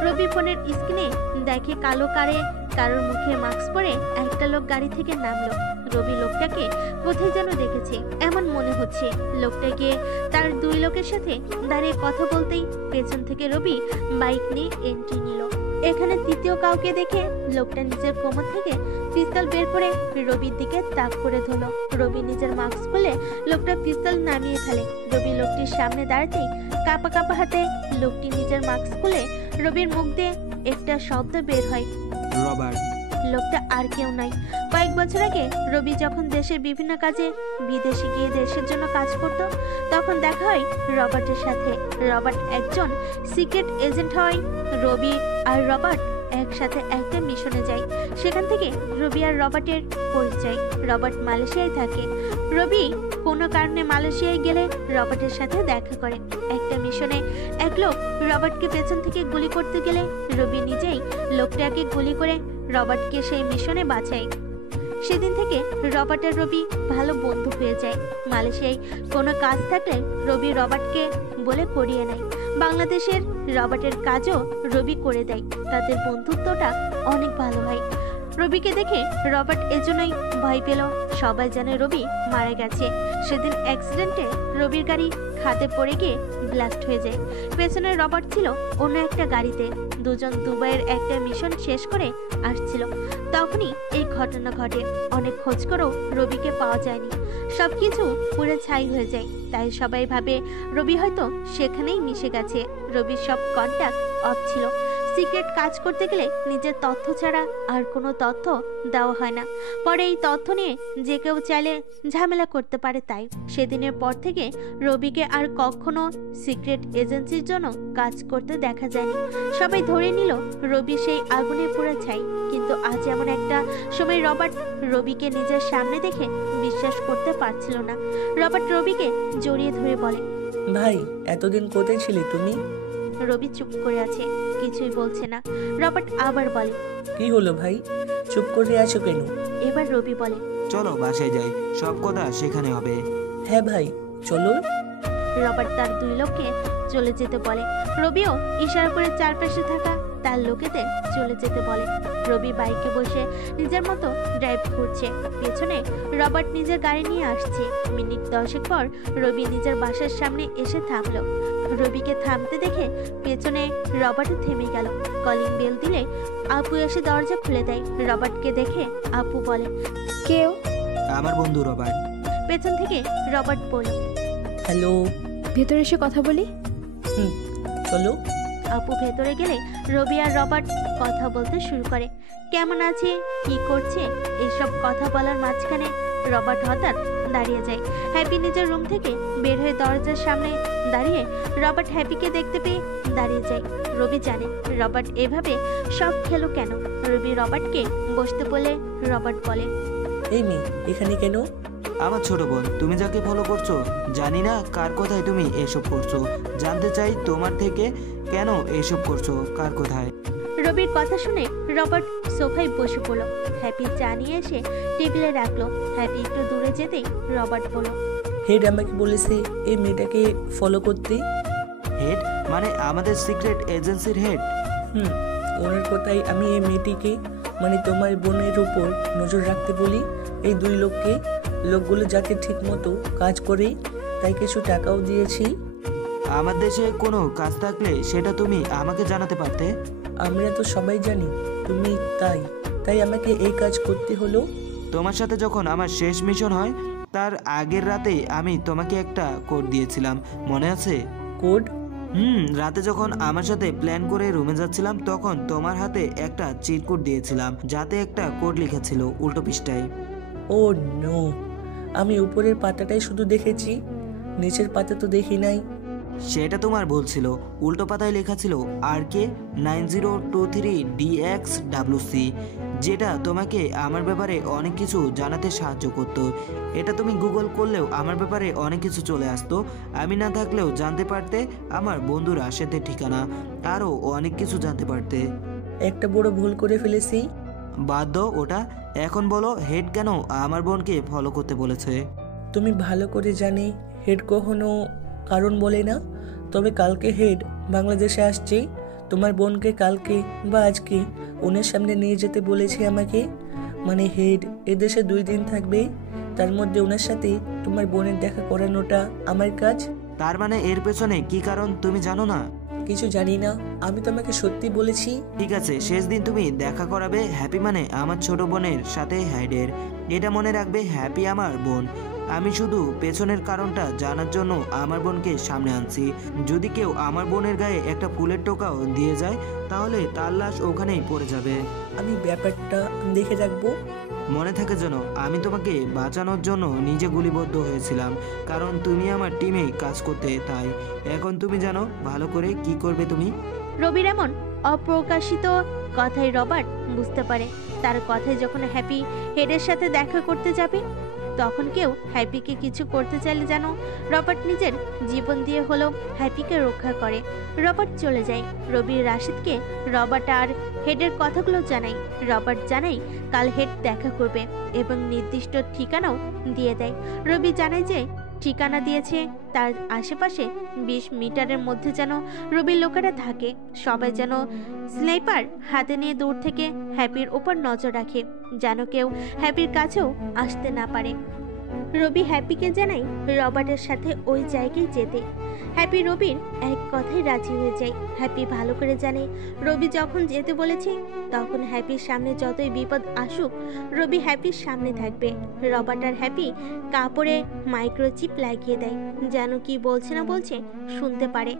রবি ফোনের স্ক্রিনে দেখে কালো কারে কারোর মুখে মাস্ক পরে একটা লোক গাড়ি থেকে নামলো। রবি লোকটাকে কোথায় যেন দেখেছে এমন মনে হচ্ছে। লোকটা গিয়ে তার 2 লোকের সাথে দাঁড়িয়ে কথা বলতেই পেছন থেকে রবি বাইক নিয়ে এন্ট্রি নিল। এখানে তৃতীয় কাউকে দেখে লোকটা নিজের কোমর থেকে পিস্তল বের করে রবির দিকে তাক করে ধরলো। রবি নিজের মাস্ক খুলে লোকটা পিস্তল নামিয়ে ফেলে। রবি লোকটির সামনে দাঁড়াতেই কাঁপা কাঁপা হাতে লোকটি নিজের মাস্ক খুলে রবির মুখ দিয়ে একটা শব্দ বের হয়, রবার্ট। লোকটা আর কেউ নয়, কয়েক বছর আগে রবি যখন দেশের বিভিন্ন কাজে বিদেশে গিয়ে দেশের জন্য কাজ করত, তখন দেখা হয় রবার্টের সাথে। রবার্ট একজন সিক্রেট এজেন্ট হয়। রবি আর রবার্ট একসাথে একটা মিশনে যায়। সেখান থেকে রবি আর রবার্টের পরিচয়। রবার্ট মালয়েশিয়ায় থাকে। রবি কোনো কারণে মালয়েশিয়ায় গেলে রবার্টের সাথে দেখা করে। একটা মিশনে এক লোক রবার্টকে পেছন থেকে গুলি করতে গেলে রবি নিজেই লোকটাকে গুলি করে রবার্টকে সেই মিশনে বাঁচায়। সেদিন থেকে রবার্ট আর রবি ভালো বন্ধু হয়ে যায়। মালয়েশিয়ায় কোনো কাজ থাকলে রবি রবার্টকে বলে করিয়ে নেয়। বাংলাদেশের রবার্টের কাজও রবি করে দেয়। তাদের বন্ধুত্বটা অনেক ভালো হয়। রবিকে দেখে রবার্ট এজন্যই ভয় পেল। সবাই জানে রবি মারা গেছে। সেদিন অ্যাক্সিডেন্টে রবির গাড়ি খাদে পড়ে গিয়ে ব্লাস্ট হয়ে যায়। পেছনে রবার্ট ছিল অন্য একটা গাড়িতে। দুজন দুবাইয়ের একটা মিশন শেষ করে আসছিল। তখনই এই ঘটনা ঘটে। অনেক খোঁজ করেও রবিকে পাওয়া যায়নি। সবকিছু পুরো ছাই হয়ে যায়। তাই সবাই ভাবে রবি হয়তো সেখানেই মিশে গেছে। রবির সব কন্ট্যাক্ট অফ ছিল। সিক্রেট কাজ করতে গেলে নিজের তথ্য ছাড়া আর কোনো তথ্য দেওয়া হয় না। পরে এই তথ্য নিয়ে যে কেউ চাইলে ঝামেলা করতে পারে। তাই সেদিনের পর থেকে রবিকে আর কখনো সিক্রেট এজেন্সির জন্য কাজ করতে দেখা যায়নি। সবাই ধরে নিল রবি সেই আগুনে পুড়ে ছাই। কিন্তু আজ এমন একটা সময় রবার্ট রবিকে নিজের সামনে দেখে বিশ্বাস করতে পারছিল না। রবার্ট রবিকে জড়িয়ে ধরে বলে, ভাই এতদিন কোথায় ছিলে তুমি? রবি চুপ করে আছে, কিছুই বলছে না। রবার্ট আবার বলে, কি হলো ভাই, চুপ করে আছো কেন? এবার রবি বলে, চলো বাসায় যাই, সব কথা সেখানে হবে। হ্যাঁ ভাই চলো। রবার্ট তার দুই লোককে চলে যেতে বলে। রবিও ইশারা করে চারপাশে থাকা তার লোকেদের চলে যেতে বলে। রবি বাইকে বসে নিজের মতো ড্রাইভ করছে। পেছনে রবার্ট নিজের গাড়ি নিয়ে আসছে। মিনিট 10 পর রবি নিজের বাসার সামনে এসে থামলো। রবিকে থামতে দেখে পেছনে রবার্ট থেমে গেল। কলিং বেল দিলে আপু এসে দরজা খুলে দেয়। রবার্টকে দেখে আপু বলে, কেউ? আমার বন্ধু রবার্ট। পেছন থেকে রবার্ট বলল, হ্যালো। ভেতরে এসে কথা বলি। চলো। আপু ভেতরে গেলে রবি আর রবার্ট কথা বলতে শুরু করে। কেমন আছে, কি করছে, এইসব কথা বলার মাঝখানে রবার্ট হঠাৎ দাঁড়িয়ে যায়। হ্যাপি নিজের রুম থেকে বের হয়ে দরজার সামনে দাঁড়িয়ে রবার্ট হ্যাপিকে দেখতে পেয়ে দাঁড়িয়ে যায়। রবি জানে রবার্ট এভাবে সব খেলো কেন। রবি রবার্টকে বসতে বলে রবার্ট বলে, এই মেয়ে এখানে কেন? আমার ছোট বোন, তুমি যাকে ফলো করছো, জানি না কার কথায় তুমি এসব করছো। জানতে চাই তোমার থেকে কেন এসব করছো, কার কোথায়? রবির কথা শুনে রবার্ট সোফায় বসে পড়ল। হ্যাপি চা নিয়ে এসে টেবিলে রাখলো। হ্যাপি একটু দূরে যেতেই রবার্ট বলল, হেড আমাকে বলেছে এই মেয়েটাকে ফলো করতে। হেড মানে আমাদের সিক্রেট এজেন্সির হেড? ওনার কথাই আমি এই মেয়েটিকে মানে তোমার বোনের উপর নজর রাখতে বলি। এই দুই লোকগুলো যাতে ঠিক মতো কাজ করে, তাই কিছু টাকাও দিয়েছি। আমার দেশে কোনো কাজ থাকলে সেটা তুমি আমাকে জানাতে পারতে। আমরা তো সবাই জানি তুমি, তাই আমাকে এই কাজ করতে হলো। তোমার সাথে যখন আমার শেষ মিশন হয় তার আগের রাতে আমি তোমাকে একটা কোড দিয়েছিলাম, মনে আছে? কোড? রাতে যখন আমার সাথে প্ল্যান করে রুমে যাচ্ছিলাম তখন তোমার হাতে একটা চিট কোড দিয়েছিলাম, যাতে একটা কোড লেখা ছিল উল্টো পৃষ্ঠায়। ও নো, আমি উপরের পাতাটাই শুধু দেখেছি, নিচের পাতা তো দেখি নাই। সেটা তোমার ভুল ছিল। উল্টো পাতায় লেখা ছিল RK 9023 DXWC, যেটা তোমাকে আমার ব্যাপারে অনেক কিছু জানাতে সাহায্য করতো। এটা তুমি গুগল করলেও আমার ব্যাপারে অনেক কিছু চলে আসতো। আমি না থাকলেও জানতে পারতে আমার বন্ধুর আশেতে ঠিকানা, আরও অনেক কিছু জানতে পারতে। একটা বড় ভুল করে ফেলেছি। বাদ দাও ওটা, এখন বলো হেড কেন আমার বোনকে ফলো করতে বলেছে? তুমি ভালো করে জানি হেড কখনো কারণ বলে না। তবে কালকে হেড বাংলাদেশে আসছে। তোমার বোনকে কালকে বা আজকে ওনার সামনে নিয়ে যেতে বলেছে আমাকে। মানে হেড এদেশে 2 দিন থাকবে, তার মধ্যে ওনার সাথে তোমার বোনের দেখা করানোটা আমার কাজ। তার মানে এর পেছনে কি কারণ তুমি জানো না? কিছু জানি না, আমি তোমাকে সত্যি বলেছি। ঠিক আছে, শেষ দিন তুমি দেখা করাবে হ্যাপি মানে আমার ছোট বোনের সাথে হাইডের। এটা মনে রাখবে, হ্যাপি আমার বোন। আমি শুধু পেছনের কারণটা জানার জন্য আমার বোনকে সামনে আনছি। যদি কেউ আমার বোনের গায়ে একটা ফুলের টোকাও দিয়ে যায় তাহলে তার লাশ ওখানেই পড়ে যাবে। আমি ব্যাপারটা দেখে রাখবো। মনে থাকে যেন আমি তোমাকে বাঁচানোর জন্য নিজে গুলিবদ্ধ হয়েছিলাম, কারণ তুমি আমার টিমে কাজ করতে। তাই এখন তুমি জানো ভালো করে কি করবে তুমি। রবির এমন অপ্রকাশিত কথাই রবার্ট বুঝতে পারে। তার কথায় যখন হ্যাপি হেডের সাথে দেখা করতে যাবে, তখন কেউ হ্যাপিকে কিছু করতে চাইলে যেন রবার্ট নিজের জীবন দিয়ে হলেও হ্যাপিকে রক্ষা করে। রবার্ট চলে যায়। রবি রাশিদকে রবার্ট আর হেডের কথাগুলো জানায়। রবার্ট জানায় কাল হেড দেখা করবে এবং নির্দিষ্ট ঠিকানাও দিয়ে দেয়। রবি জানায় যে ঠিকানা দিয়েছে তার আশেপাশে 20 মিটারের মধ্যে যেন রবির লোকেরা থাকে। সবাই যেন স্নাইপার হাতে নিয়ে দূর থেকে হ্যাপির উপর নজর রাখে, যেন কেউ হ্যাপির কাছেও আসতে না পারে। রবি হ্যাপিকে জানায় রবার্টের সাথে ওই জায়গায় যেতে। হ্যাপি রবির এক কথায় রাজি হয়ে যায়। হ্যাপি ভালো করে জানে রবি যখন যেতে বলেছে তখন হ্যাপির সামনে যতই বিপদ আসুক রবি হ্যাপির সামনে থাকবে। রবার্ট আর হ্যাপি কাপড়ে মাইক্রোচিপ লাগিয়ে দেয়, যেন কি বলছে না বলছে শুনতে পারে।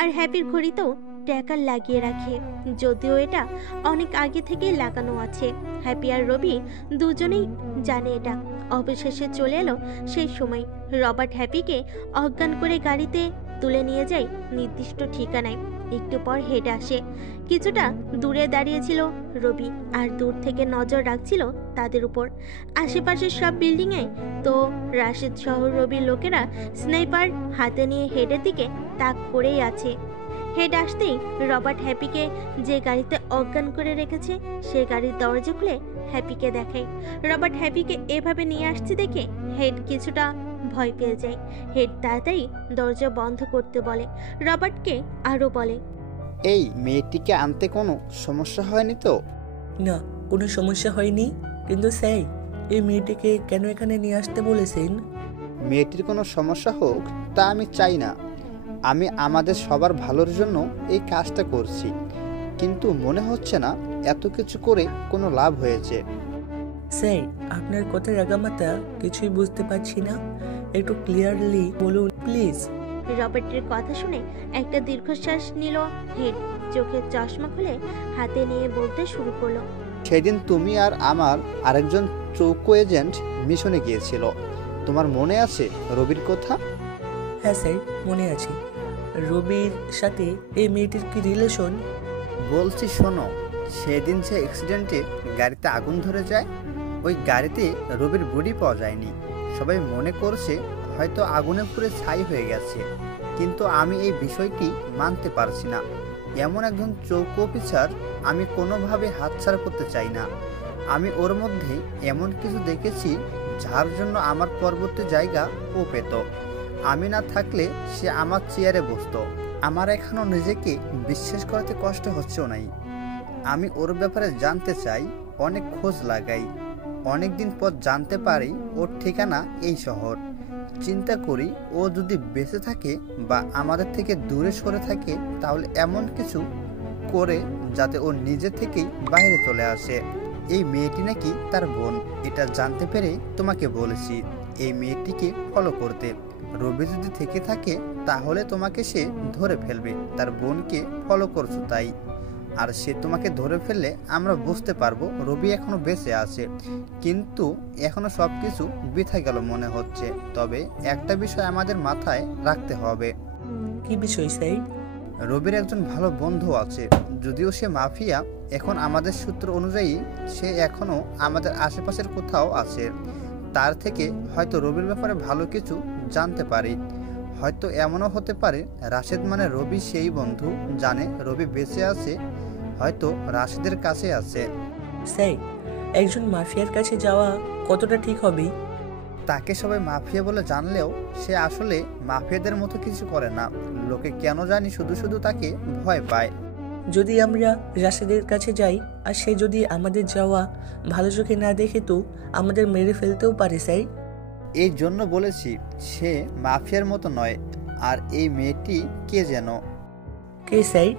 আর হ্যাপির ঘড়িতেও ট্র্যাকার লাগিয়ে রাখে, যদিও এটা অনেক আগে থেকেই লাগানো আছে। হ্যাপি আর রবি দুজনেই জানে এটা। অবশেষে চলে এলো সেই সময়। রবার্ট হ্যাপিকে অজ্ঞান করে গাড়িতে তুলে নিয়ে যায় নির্দিষ্ট ঠিকানায়। একটু পর হেড আসে। কিছুটা দূরে দাঁড়িয়েছিল রবি আর দূর থেকে নজর রাখছিল তাদের উপর। আশেপাশের সব বিল্ডিংয়ে তো রাশেদ সহ রবির লোকেরা স্নাইপার হাতে নিয়ে হেডের দিকে তাক করেই আছে। হেড আসতেই রবার্ট হ্যাপিকে যে গাড়িতে অজ্ঞান করে রেখেছে সে গাড়ির দরজা খুলে হ্যাপিকে দেখায়। রবার্ট হ্যাপিকে এভাবে নিয়ে আসছে দেখে হেড কিছুটা ভয় পেয়ে যায়। হেড তাড়াতাড়ি দরজা বন্ধ করতে বলে। রবার্টকে আরও বলে, এই মেয়েটিকে আনতে কোনো সমস্যা হয়নি তো? না, কোনো সমস্যা হয়নি, কিন্তু স্যার এই মেয়েটিকে কেন এখানে নিয়ে আসতে বলেছেন? মেয়েটির কোনো সমস্যা হোক তা আমি চাই না। আমি আমাদের সবার ভালোর জন্য এই কাজটা করছি, কিন্তু মনে হচ্ছে না এত কিছু করে কোনো লাভ হয়েছে। স্যার, আপনার কথার আগামাতা কিছুই বুঝতে পারছি না, একটু ক্লিয়ারলি বলুন প্লিজ। রবার্টের কথা শুনে একটা দীর্ঘশ্বাস নিল হেড। চোখের চশমা খুলে হাতে নিয়ে বলতে শুরু করলো, সেদিন তুমি আর আমার আরেকজন চৌকো এজেন্ট মিশনে গিয়েছিল, তোমার মনে আছে রবির কথা? হ্যাঁ স্যার, মনে আছে। রবির সাথে এই মেয়েটির কি রিলেশন? বলছি শোনো, সেদিন যে অ্যাক্সিডেন্টে গাড়িতে আগুন ধরে যায়, ওই গাড়িতে রবির বডি পাওয়া যায়নি। সবাই মনে করছে হয়তো আগুনে পুড়ে ছাই হয়ে গেছে, কিন্তু আমি এই বিষয়টি মানতে পারছি না। এমন একজন চৌকো অফিসার আমি কোনোভাবে হাতছাড়া করতে চাই না। আমি ওর মধ্যে এমন কিছু দেখেছি যার জন্য আমার পরবর্তী জায়গা ও পেত। আমি না থাকলে সে আমার চেয়ারে বসতো। আমার এখনও নিজেকে বিশ্বাস করতে কষ্ট হচ্ছেও নাই। আমি ওর ব্যাপারে জানতে চাই, অনেক খোঁজ লাগাই। অনেক দিন পর জানতে পারি ওর ঠিকানা এই শহর। চিন্তা করি ও যদি বেঁচে থাকে বা আমাদের থেকে দূরে সরে থাকে তাহলে এমন কিছু করে যাতে ও নিজে থেকেই বাইরে চলে আসে। এই মেয়েটি নাকি তার বোন, এটা জানতে পেরে তোমাকে বলেছি এই মেয়েটিকে ফলো করতে। রবি যদি থেকে থাকে তাহলে তোমাকে সে ধরে ফেলবে, তার বোনকে ফলো করছো তাই। আর সে তোমাকে ধরে ফেললে আমরা বুঝতে পারবো রবি এখনো বেঁচে আছে। কিন্তু এখনো সব কিছু বৃথা গেল মনে হচ্ছে। তবে একটা বিষয় আমাদের মাথায় রাখতে হবে। কি বিষয় স্যার? রবির একজন ভালো বন্ধু আছে, যদিও সে মাফিয়া। এখন আমাদের সূত্র অনুযায়ী সে এখনো আমাদের আশেপাশের কোথাও আছে। তার থেকে হয়তো রবির ব্যাপারে ভালো কিছু জানতে পারি। হয়তো এমনও হতে পারে রাশেদ মানে রবি সেই বন্ধু জানে রবি বেঁচে আছে, হয়তো রাশেদের কাছে আছে। স্যার, একজন মাফিয়ার কাছে যাওয়া কতটা ঠিক হবে? তাকে সবাই মাফিয়া বলে জানলেও সে আসলে মাফিয়াদের মতো কিছু করে না। লোকে কেন জানি শুধু শুধু তাকে ভয় পায়। যদি আমরা রাশেদের কাছে যাই আর সে যদি আমাদের যাওয়া ভালো চোখে না দেখে তো আমাদের মেরে ফেলতেও পারে স্যার। এই জন্য বলেছি সে মাফিয়ার মতো নয়। আর এই মেয়েটি কে যেন? কে কে স্যার?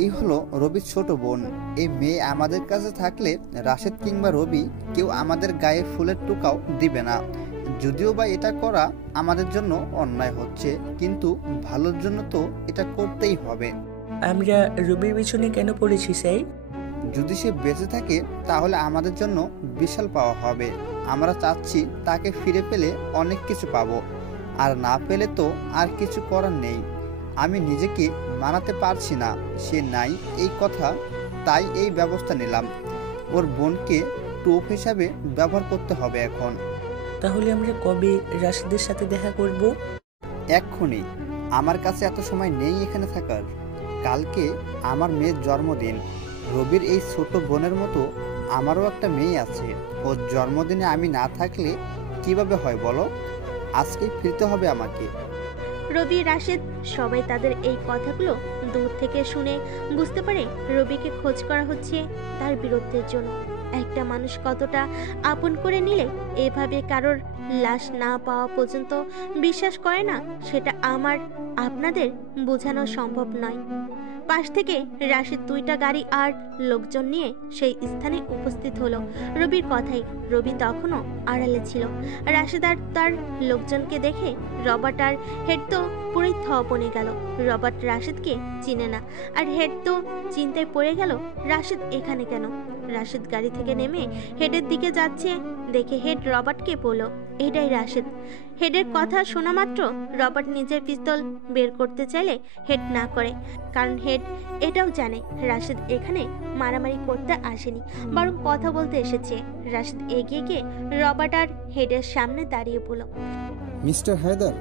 এই হলো রবির ছোট বোন। এই মেয়ে আমাদের কাছে থাকলে রাশেদ কিংবা রবি কেউ আমাদের গায়ে ফুলের টুকাও দিবে না। যদিও বা এটা করা আমাদের জন্য অন্যায় হচ্ছে, কিন্তু ভালোর জন্য তো এটা করতেই হবে। আমরা রবির পিছনে কেন পড়েছি স্যার? যদি সে বেঁচে থাকে তাহলে আমাদের জন্য বিশাল পাওয়া হবে। আমরা চাচ্ছি তাকে ফিরে পেলে অনেক কিছু পাবো, আর না পেলে তো আর কিছু করার নেই। আমি নিজেকে মানাতে পারছি না সে নাই এই কথা, তাই এই ব্যবস্থা নিলাম। ওর বোনকে টোপ হিসাবে ব্যবহার করতে হবে এখন। তাহলে আমরা কবে রাশেদের সাথে দেখা করব? এক্ষুনি। আমার কাছে এত সময় নেই এখানে থাকার। কালকে আমার মেয়ের জন্মদিন। রবির এই ছোট বোনের মতো আমারও একটা মেয়ে আছে। ওর জন্মদিনে আমি না থাকলে কিভাবে হয় বলো? আজকেই ফিরতে হবে আমাকে। রবি, রাশেদ সবাই তাদের এই কথাগুলো দূর থেকে শুনে বুঝতে পারে রবিকে খোঁজ করা হচ্ছে তার বীরত্বের জন্য। একটা মানুষ কতটা আপন করে নিলে এভাবে কারোর লাশ না পাওয়া পর্যন্ত বিশ্বাস করে না, সেটা আমার আপনাদের বোঝানো সম্ভব নয়। পাশ থেকে রাশেদ 2টা গাড়ি আর লোকজন নিয়ে সেই স্থানে উপস্থিত হলো। রবির কথাই, রবি তখনও আড়ালে ছিল। রাশেদ আর তার লোকজনকে দেখে রবার্ট আর হেড তো পুরোই বনে গেল। রবার্ট রাশেদকে চিনে না, আর হেড তো চিন্তায় পড়ে গেল রাশেদ এখানে কেন। রাশেদ গাড়ি থেকে নেমে হেডের দিকে যাচ্ছে দেখে হেড রবার্টকে বলল, এটাই রাশেদ। হেডের কথা শোনা মাত্র রবার্ট নিজের পিস্তল বের করতে চাইলে হেড না করে, কারণ হেড এটাও জানে রাশেদ এখানে মারামারি করতে আসেনি, বরং কথা বলতে এসেছে। রাশেদ এগিয়ে গিয়ে রবার্ট আর হেডের সামনে দাঁড়িয়ে বলল, মিস্টার হায়দার।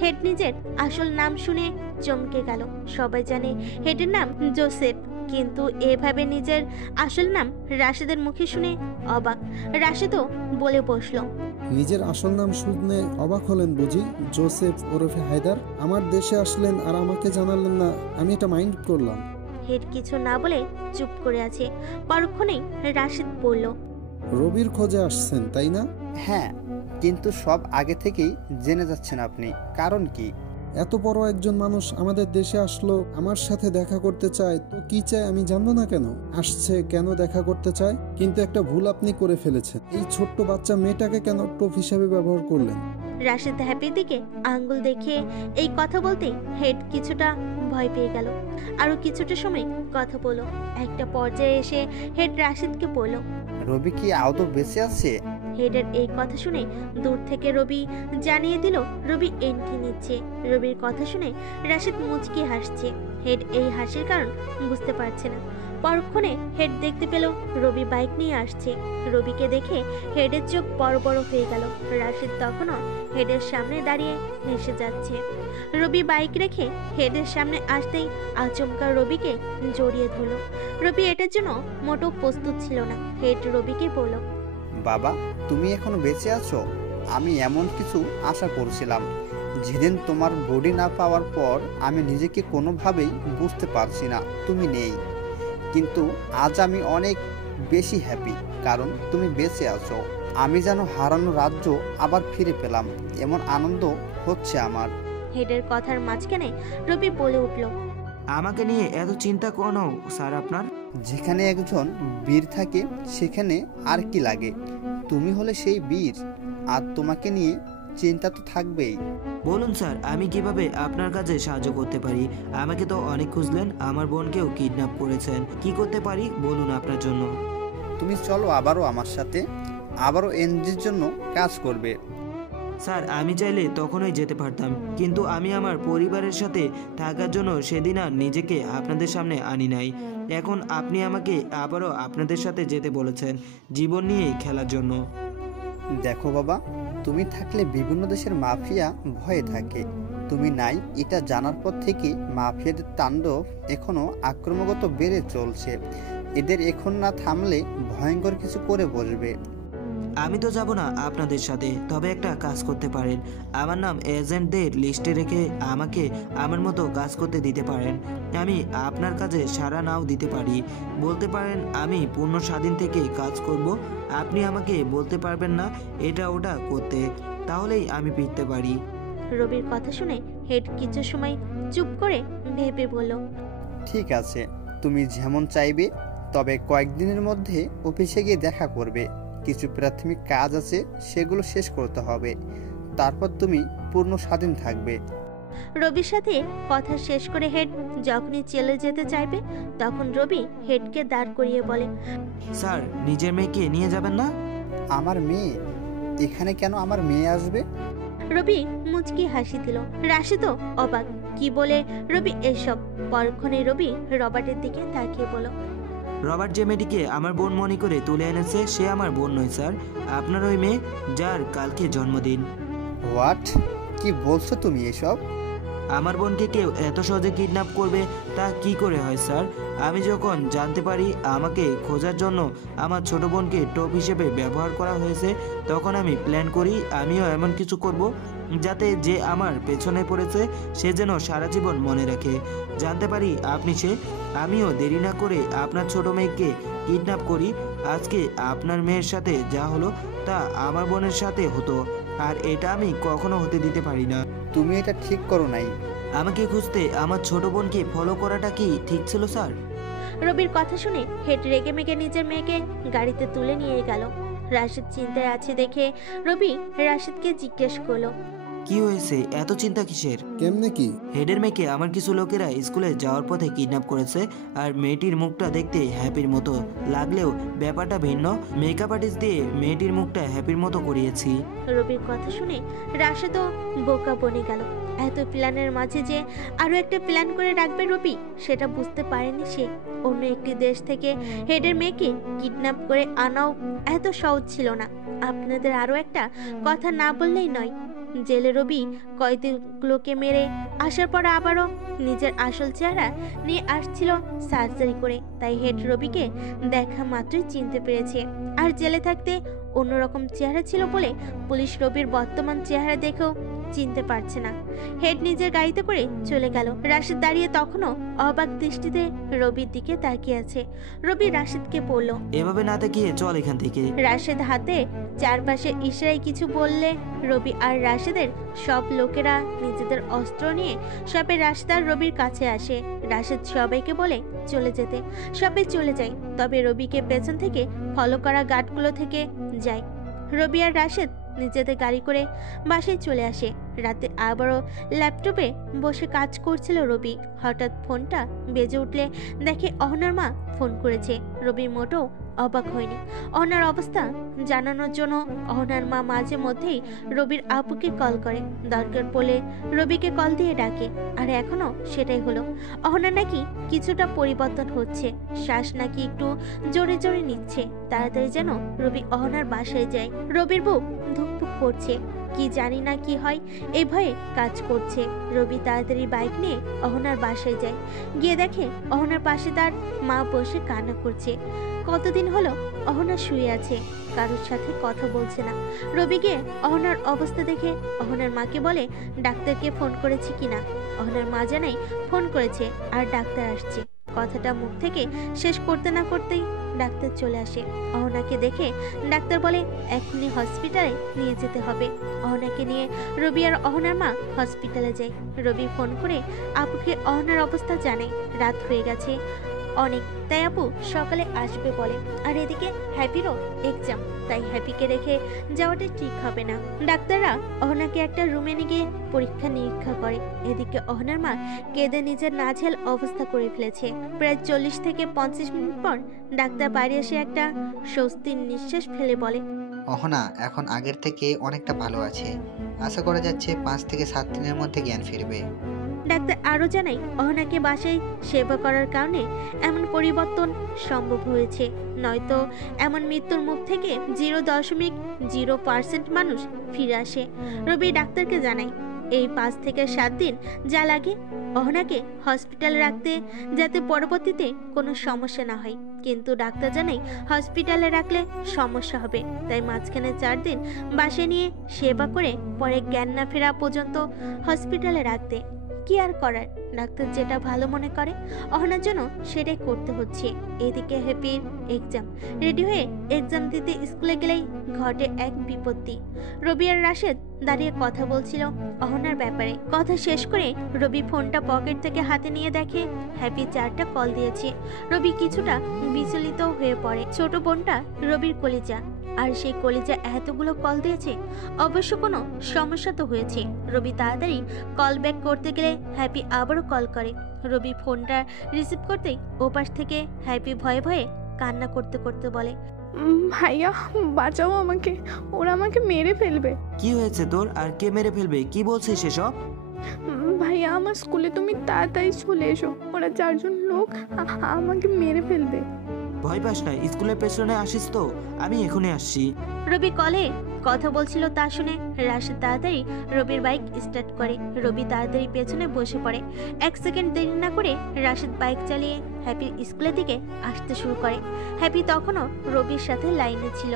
হেড নিজের আসল নাম শুনে চমকে গেল। সবাই জানে হেডের নাম জোসেফ, কিন্তু এভাবে নিজের আসল নাম রাশেদের মুখে শুনে অবাক। রাশেদও বলে বসলো, নিজের আসল নাম শুনে অবাক হলেন বুঝি? জোসেফ ওরফে হায়দার। আমার দেশে আসলেন আর আমাকে জানালেন না, আমি এটা মাইন্ড করলাম। হেড কিছু না বলে চুপ করে আছে। পরক্ষণেই রাশেদ বলল, রবির খোঁজে আসছেন তাই না? হ্যাঁ, কিন্তু সব আগে থেকেই জেনে যাচ্ছেন আপনি। কারণ কি? এত বড় একজন মানুষ আমাদের দেশে আসলো, আমার সাথে দেখা করতে চায়, তো কি চায় আমি জানবো না কেন? আসছে কেন দেখা করতে চায়? কিন্তু একটা ভুল আপনি করে ফেলেছেন। এই ছোট্ট বাচ্চা মেয়েটাকে কেন টোপ হিসাবে ব্যবহার করলেন? রাশেদ হ্যাপির দিকে আঙ্গুল দেখিয়ে এই কথা বলতে হেড কিছুটা ভয় পেয়ে গেল। আরো কিছুটা সময় কথা বলো। একটা পর্যায়ে এসে হেড রাশেদকে বলল, রবি কি আদৌ বেঁচে আছে? হেডের এই কথা শুনে দূর থেকে রবি জানিয়ে দিল রবি এন্ট্রি নিচ্ছে। রবির কথা শুনে রাশেদ মুচকি হাসছে। হেড এই হাসির কারণ বুঝতে পারছে না। পরক্ষণে হেড দেখতে পেল রবি বাইক নিয়ে আসছে। রবিকে দেখে হেডের চোখ বড় বড় হয়ে গেল। রাশেদ তখনও হেডের সামনে দাঁড়িয়ে হেসে যাচ্ছে। রবি বাইক রেখে হেডের সামনে আসতেই আচমকা রবিকে জড়িয়ে ধরল। রবি এটার জন্য মোটেও প্রস্তুত ছিল না। হেড রবিকে বলল, বাবা, তুমি এখনো বেঁচে আছো? আমি এমন কিছু আশা করছিলাম। যেদিন তোমার বডি না পাওয়ার পর আমি নিজেকে কোনোভাবেই বুঝতে পারছি না তুমি নেই, কিন্তু আজ আমি অনেক বেশি হ্যাপি, কারণ তুমি বেঁচে আছো। আমি যেন হারানো রাজ্য আবার ফিরে পেলাম, এমন আনন্দ হচ্ছে আমার। হেডের কথার মাঝখানে রবি বলে উঠল, আমাকে নিয়ে এত চিন্তা কেন স্যার আপনার? যেখানে একজন বীর থাকে সেখানে আর কি লাগে? তুমি হলে সেই বীর, আর তোমাকে নিয়ে চিন্তা তো থাকবেই। বলুন স্যার, আমি কিভাবে আপনার কাছে সাহায্য করতে পারি? আমাকে তো অনেক খুঁজলেন, আমার বোনকেও কিডন্যাপ করেছেন। কি করতে পারি বলুন আপনার জন্য? তুমি চলো আবারও আমার সাথে, আবারও এনজির জন্য কাজ করবে। স্যার, আমি চাইলে তখনই যেতে পারতাম, কিন্তু আমি আমার পরিবারের সাথে থাকার জন্য সেদিন আর নিজেকে আপনাদের সামনে আনি নাই। এখন আপনি আমাকে আবারও আপনাদের সাথে যেতে বলেছেন জীবন নিয়ে খেলার জন্য। দেখো বাবা, তুমি থাকলে বিভিন্ন দেশের মাফিয়া ভয়ে থাকে। তুমি নাই এটা জানার পর থেকে মাফিয়াদের তাণ্ডব এখনো আক্রমণগত বেড়ে চলছে। এদের এখন না থামলে ভয়ঙ্কর কিছু করে বসবে। আমি তো যাব না আপনাদের সাথে, তবে একটা কাজ করতে পারেন। আমার নাম এজেন্টদের লিস্টে রেখে আমাকে আমার মতো কাজ করতে দিতে পারেন। আমি আপনার কাজে সাড়া নাও দিতে পারি। বলতে পারেন আমি পূর্ণ স্বাধীন থেকে কাজ করব। আপনি আমাকে বলতে পারবেন না এটা ওটা করতে, তাহলেই আমি ফিরতে পারি। রবির কথা শুনে হেড কিছু সময় চুপ করে ভেবে বলল, ঠিক আছে, তুমি যেমন চাইবে। তবে কয়েকদিনের মধ্যে অফিসে গিয়ে দেখা করবে। কিছু প্রাথমিক কাজ আছে, সেগুলো শেষ করতে হবে। তারপর তুমি পূর্ণ স্বাধীন থাকবে। রবির সাথে কথা শেষ করে হেড যখনই চলে যেতে চাইবে তখন রবি হেডকে দাঁড় করিয়ে বলে, স্যার, নিজের মেয়েকে নিয়ে যাবেন না? আমার মেয়ে? এখানে কেন আমার মেয়ে আসবে? রবি মুচকি হাসি দিল। রাশিদও অবাক, কি বলে রবি এসব। পরক্ষণে রবি রবার্টের দিকে তাকিয়ে বলল, রবার্ট যে মেয়েটিকে আমার বোন মনে করে তুলে এনেছে সে আমার বোন নয় স্যার, আপনার ওই মেয়ে যার কালকে জন্মদিন। হোয়াট? কি বলছো তুমি এসব? আমার বোনকে কেউ এত সহজে কিডন্যাপ করবে তা কি করে হয় স্যার? আমি যখন জানতে পারি আমাকে খোঁজার জন্য আমার ছোট বোনকে টোপ হিসেবে ব্যবহার করা হয়েছে, তখন আমি প্ল্যান করি আমিও এমন কিছু করব যাতে যে আমার পেছনে পড়েছে সে যেন সারা জীবন মনে রাখে। জানতে পারি আপনি সে। আমিও দেরি না করে আপনার ছোট মেয়েকে কিডন্যাপ করি। আজকে আপনার মেয়ের সাথে যা হলো তা আমার বোনের সাথে হতো, আর এটা আমি কখনো হতে দিতে পারি না। তুমি এটা ঠিক করো নাই। আমাকে খুঁজতে আমার ছোট বোনকে ফলো করাটা কি ঠিক ছিল স্যার? রবির কথা শুনে হেড রেগে মেগে নিজের মেয়েকে গাড়িতে তুলে নিয়ে গেল। রাশিদ চিন্তায় আছে দেখে রবি রাশিদকে জিজ্ঞেস করলো, কি হয়েছে, এত চিন্তা কিসের? কেমনে কি? হেডের মেয়েকে আমার কিছু লোকেরা স্কুলে যাওয়ার পথে কিডন্যাপ করেছে, আর মেয়েটির মুখটা দেখতে হ্যাপির মতো লাগলেও ব্যাপারটা ভিন্ন। মেকআপ আর্টিস্ট দিয়ে মেয়েটির মুখটা হ্যাপির মতো করিয়েছি। রবির কথা শুনে রাশিদও বোকা বনে গেল। এত প্ল্যানের মাঝে যে আরো একটা প্ল্যান করে রাখবে রবি সেটা বুঝতে পারেনি সে। অন্য একটি দেশ থেকে হেডের মেয়েকে কিডন্যাপ করে আনাও এত সহজ ছিল না। আপনাদের আরো একটা কথা না বললেই নয়, জেলে রবি কয়েদিগুলোকে মেরে আসার পর আবারও নিজের আসল চেহারা নিয়ে আসছিল সার্জারি করে, তাই হেড রবিকে দেখা মাত্রই চিনতে পেরেছে। আর জেলে থাকতে অন্যরকম চেহারা ছিল বলে পুলিশ রবির বর্তমান চেহারা দেখেও চিনতে পারছে না। হেড নিজের গাড়িতে করে চলে গেল। রাশিদ দাঁড়িয়ে তখনও অবাক দৃষ্টিতে রবির দিকে তাকিয়ে আছে। রবি রাশিদকে বলল, এভাবে না তাকিয়ে চল এখান থেকে। রাশিদ হাতে চারপাশে ইশারায় কিছু বললে রবি আর রাশিদের সব লোকেরা নিজেদের অস্ত্র নিয়ে সবে রাশিদ আর রবির কাছে আসে। রাশিদ সবাইকে বলে চলে যেতে। সবাই চলে যায়, তবে রবিকে পেছন থেকে ফলো করা গার্ডগুলো থেকে যায়। রবি আর রাশিদ নিজেদের গাড়ি করে বাসায় চলে আসে। রাতে আবারও ল্যাপটপে বসে কাজ করছিল রবি। হঠাৎ ফোনটা বেজে উঠলে দেখে অহনার মা ফোন করেছে। রবি মোটেও অবাক হয়নি। অহনার অবস্থা জানানোর জন্য অহনার মা মাঝে মধ্যেই রবির আপুকে কল করে। দরকার পড়লে রবিকে কল দিয়ে ডাকে, আর এখনো সেটাই হলো। অহনার নাকি কিছুটা পরিবর্তন হচ্ছে, শ্বাস নাকি একটু জোরে জোরে নিচ্ছে। তাড়াতাড়ি যেন রবি অহনার বাসায় যায়। রবির বুক ধুকপুক করছে, কি জানি না কি হয় এই ভয়ে কাজ করছে। রবি তাড়াতাড়ি বাইক নিয়ে অহনার বাসায় যায়। গিয়ে দেখে অহনার পাশে তার মা বসে কান্না করছে। কতদিন হলো অহনা শুয়ে আছে, কারোর সাথে কথা বলছে না। রবি গিয়ে অহনার অবস্থা দেখে অহনার মাকে বলে ডাক্তারকে ফোন করেছে কিনা। অহনার মা জানাই ফোন করেছে আর ডাক্তার আসছে। কথাটা মুখ থেকে শেষ করতে না করতেই ডাক্তার চলে আসে। অহনাকে দেখে ডাক্তার বলে এখনই হসপিটালে নিয়ে যেতে হবে। অহনাকে নিয়ে রবি আর অহনার মা হসপিটালে যায়। রবি ফোন করে আপুকে অহনার অবস্থা জানায়। রাত হয়ে গেছে অনেক, তাই আপু সকালে আসবে বলে। আর এদিকে হ্যাপিরও এক্সাম, তাই হ্যাপিকে রেখে যাওয়াটা ঠিক হবে না। ডাক্তাররা অহনাকে একটা রুমে নিয়ে গিয়ে পরীক্ষা নিরীক্ষা করে। এদিকে অহনার মা কেঁদে নিজের নাজেহাল অবস্থা করে ফেলেছে। প্রায় 40 থেকে 50 মিনিট পর ডাক্তার বাইরে এসে একটা স্বস্তির নিঃশ্বাস ফেলে বলে, অহনা এখন আগের থেকে অনেকটা ভালো আছে। আশা করা যাচ্ছে 5 থেকে 7 দিনের মধ্যে জ্ঞান ফিরবে। ডাক্তার আরও জানাই অহনাকে বাসায় সেবা করার কারণে এমন পরিবর্তন সম্ভব হয়েছে, নয়তো এমন মৃত্যুর মুখ থেকে 0.0% মানুষ ফিরে আসে। রবি ডাক্তারকে জানাই এই 5 থেকে 7 দিন যা লাগে অহনাকে হসপিটালে রাখতে, যাতে পরবর্তীতে কোনো সমস্যা না হয়। কিন্তু ডাক্তার জানাই হসপিটালে রাখলে সমস্যা হবে, তাই মাঝখানে 4 দিন বাসায় নিয়ে সেবা করে পরে জ্ঞান না ফেরা পর্যন্ত হসপিটালে রাখতে। কি আর করার, ডাক্তার যেটা ভালো মনে করে অহনার জন্য সেটাই করতে হচ্ছে। এদিকে হ্যাপির এক্সাম, রেডি হয়ে এক্সাম দিতে স্কুলে গেলেই ঘটে এক বিপত্তি। রবি আর রাশেদ দাঁড়িয়ে কথা বলছিল অহনার ব্যাপারে। কথা শেষ করে রবি ফোনটা পকেট থেকে হাতে নিয়ে দেখে হ্যাপি 4টা কল দিয়েছে। রবি কিছুটা বিচলিত হয়ে পড়ে। ছোট বোনটা রবির কলিজা, আর সেই কলিজা এতগুলো কল দিয়েছে, অবশ্য কোনো সমস্যা তো হয়েছে। রবি তাড়াতাড়ি কল ব্যাক করতে গেলে হ্যাপি আবারও কল করে। রবি ফোনটা রিসিভ করতেই ওপাশ থেকে হ্যাপি ভয়ে ভয়ে কান্না করতে করতে বলে, ভাইয়া বাঁচাও আমাকে, ওরা আমাকে মেরে ফেলবে। কি হয়েছে তোর, আর কে মেরে ফেলবে, কি বলছিস সেসব? ভাইয়া আমার স্কুলে তুমি তাড়াতাড়ি চলে এসো, ওরা 4জন লোক আমাকে মেরে ফেলবে। ভয় পাস না, স্কুলের পেছনে আসিস তো, আমি এখনই আসছি। রবি কলে কথা বলছিল তা শুনে রাশেদ তাড়াতাড়ি রবির বাইক স্টার্ট করে। রবি তাড়াতাড়ি পেছনে বসে পড়ে। 1 সেকেন্ড দেরি না করে রাশেদ বাইক চালিয়ে হ্যাপির স্কুলের দিকে আসতে শুরু করে। হ্যাপি তখনও রবির সাথে লাইনে ছিল।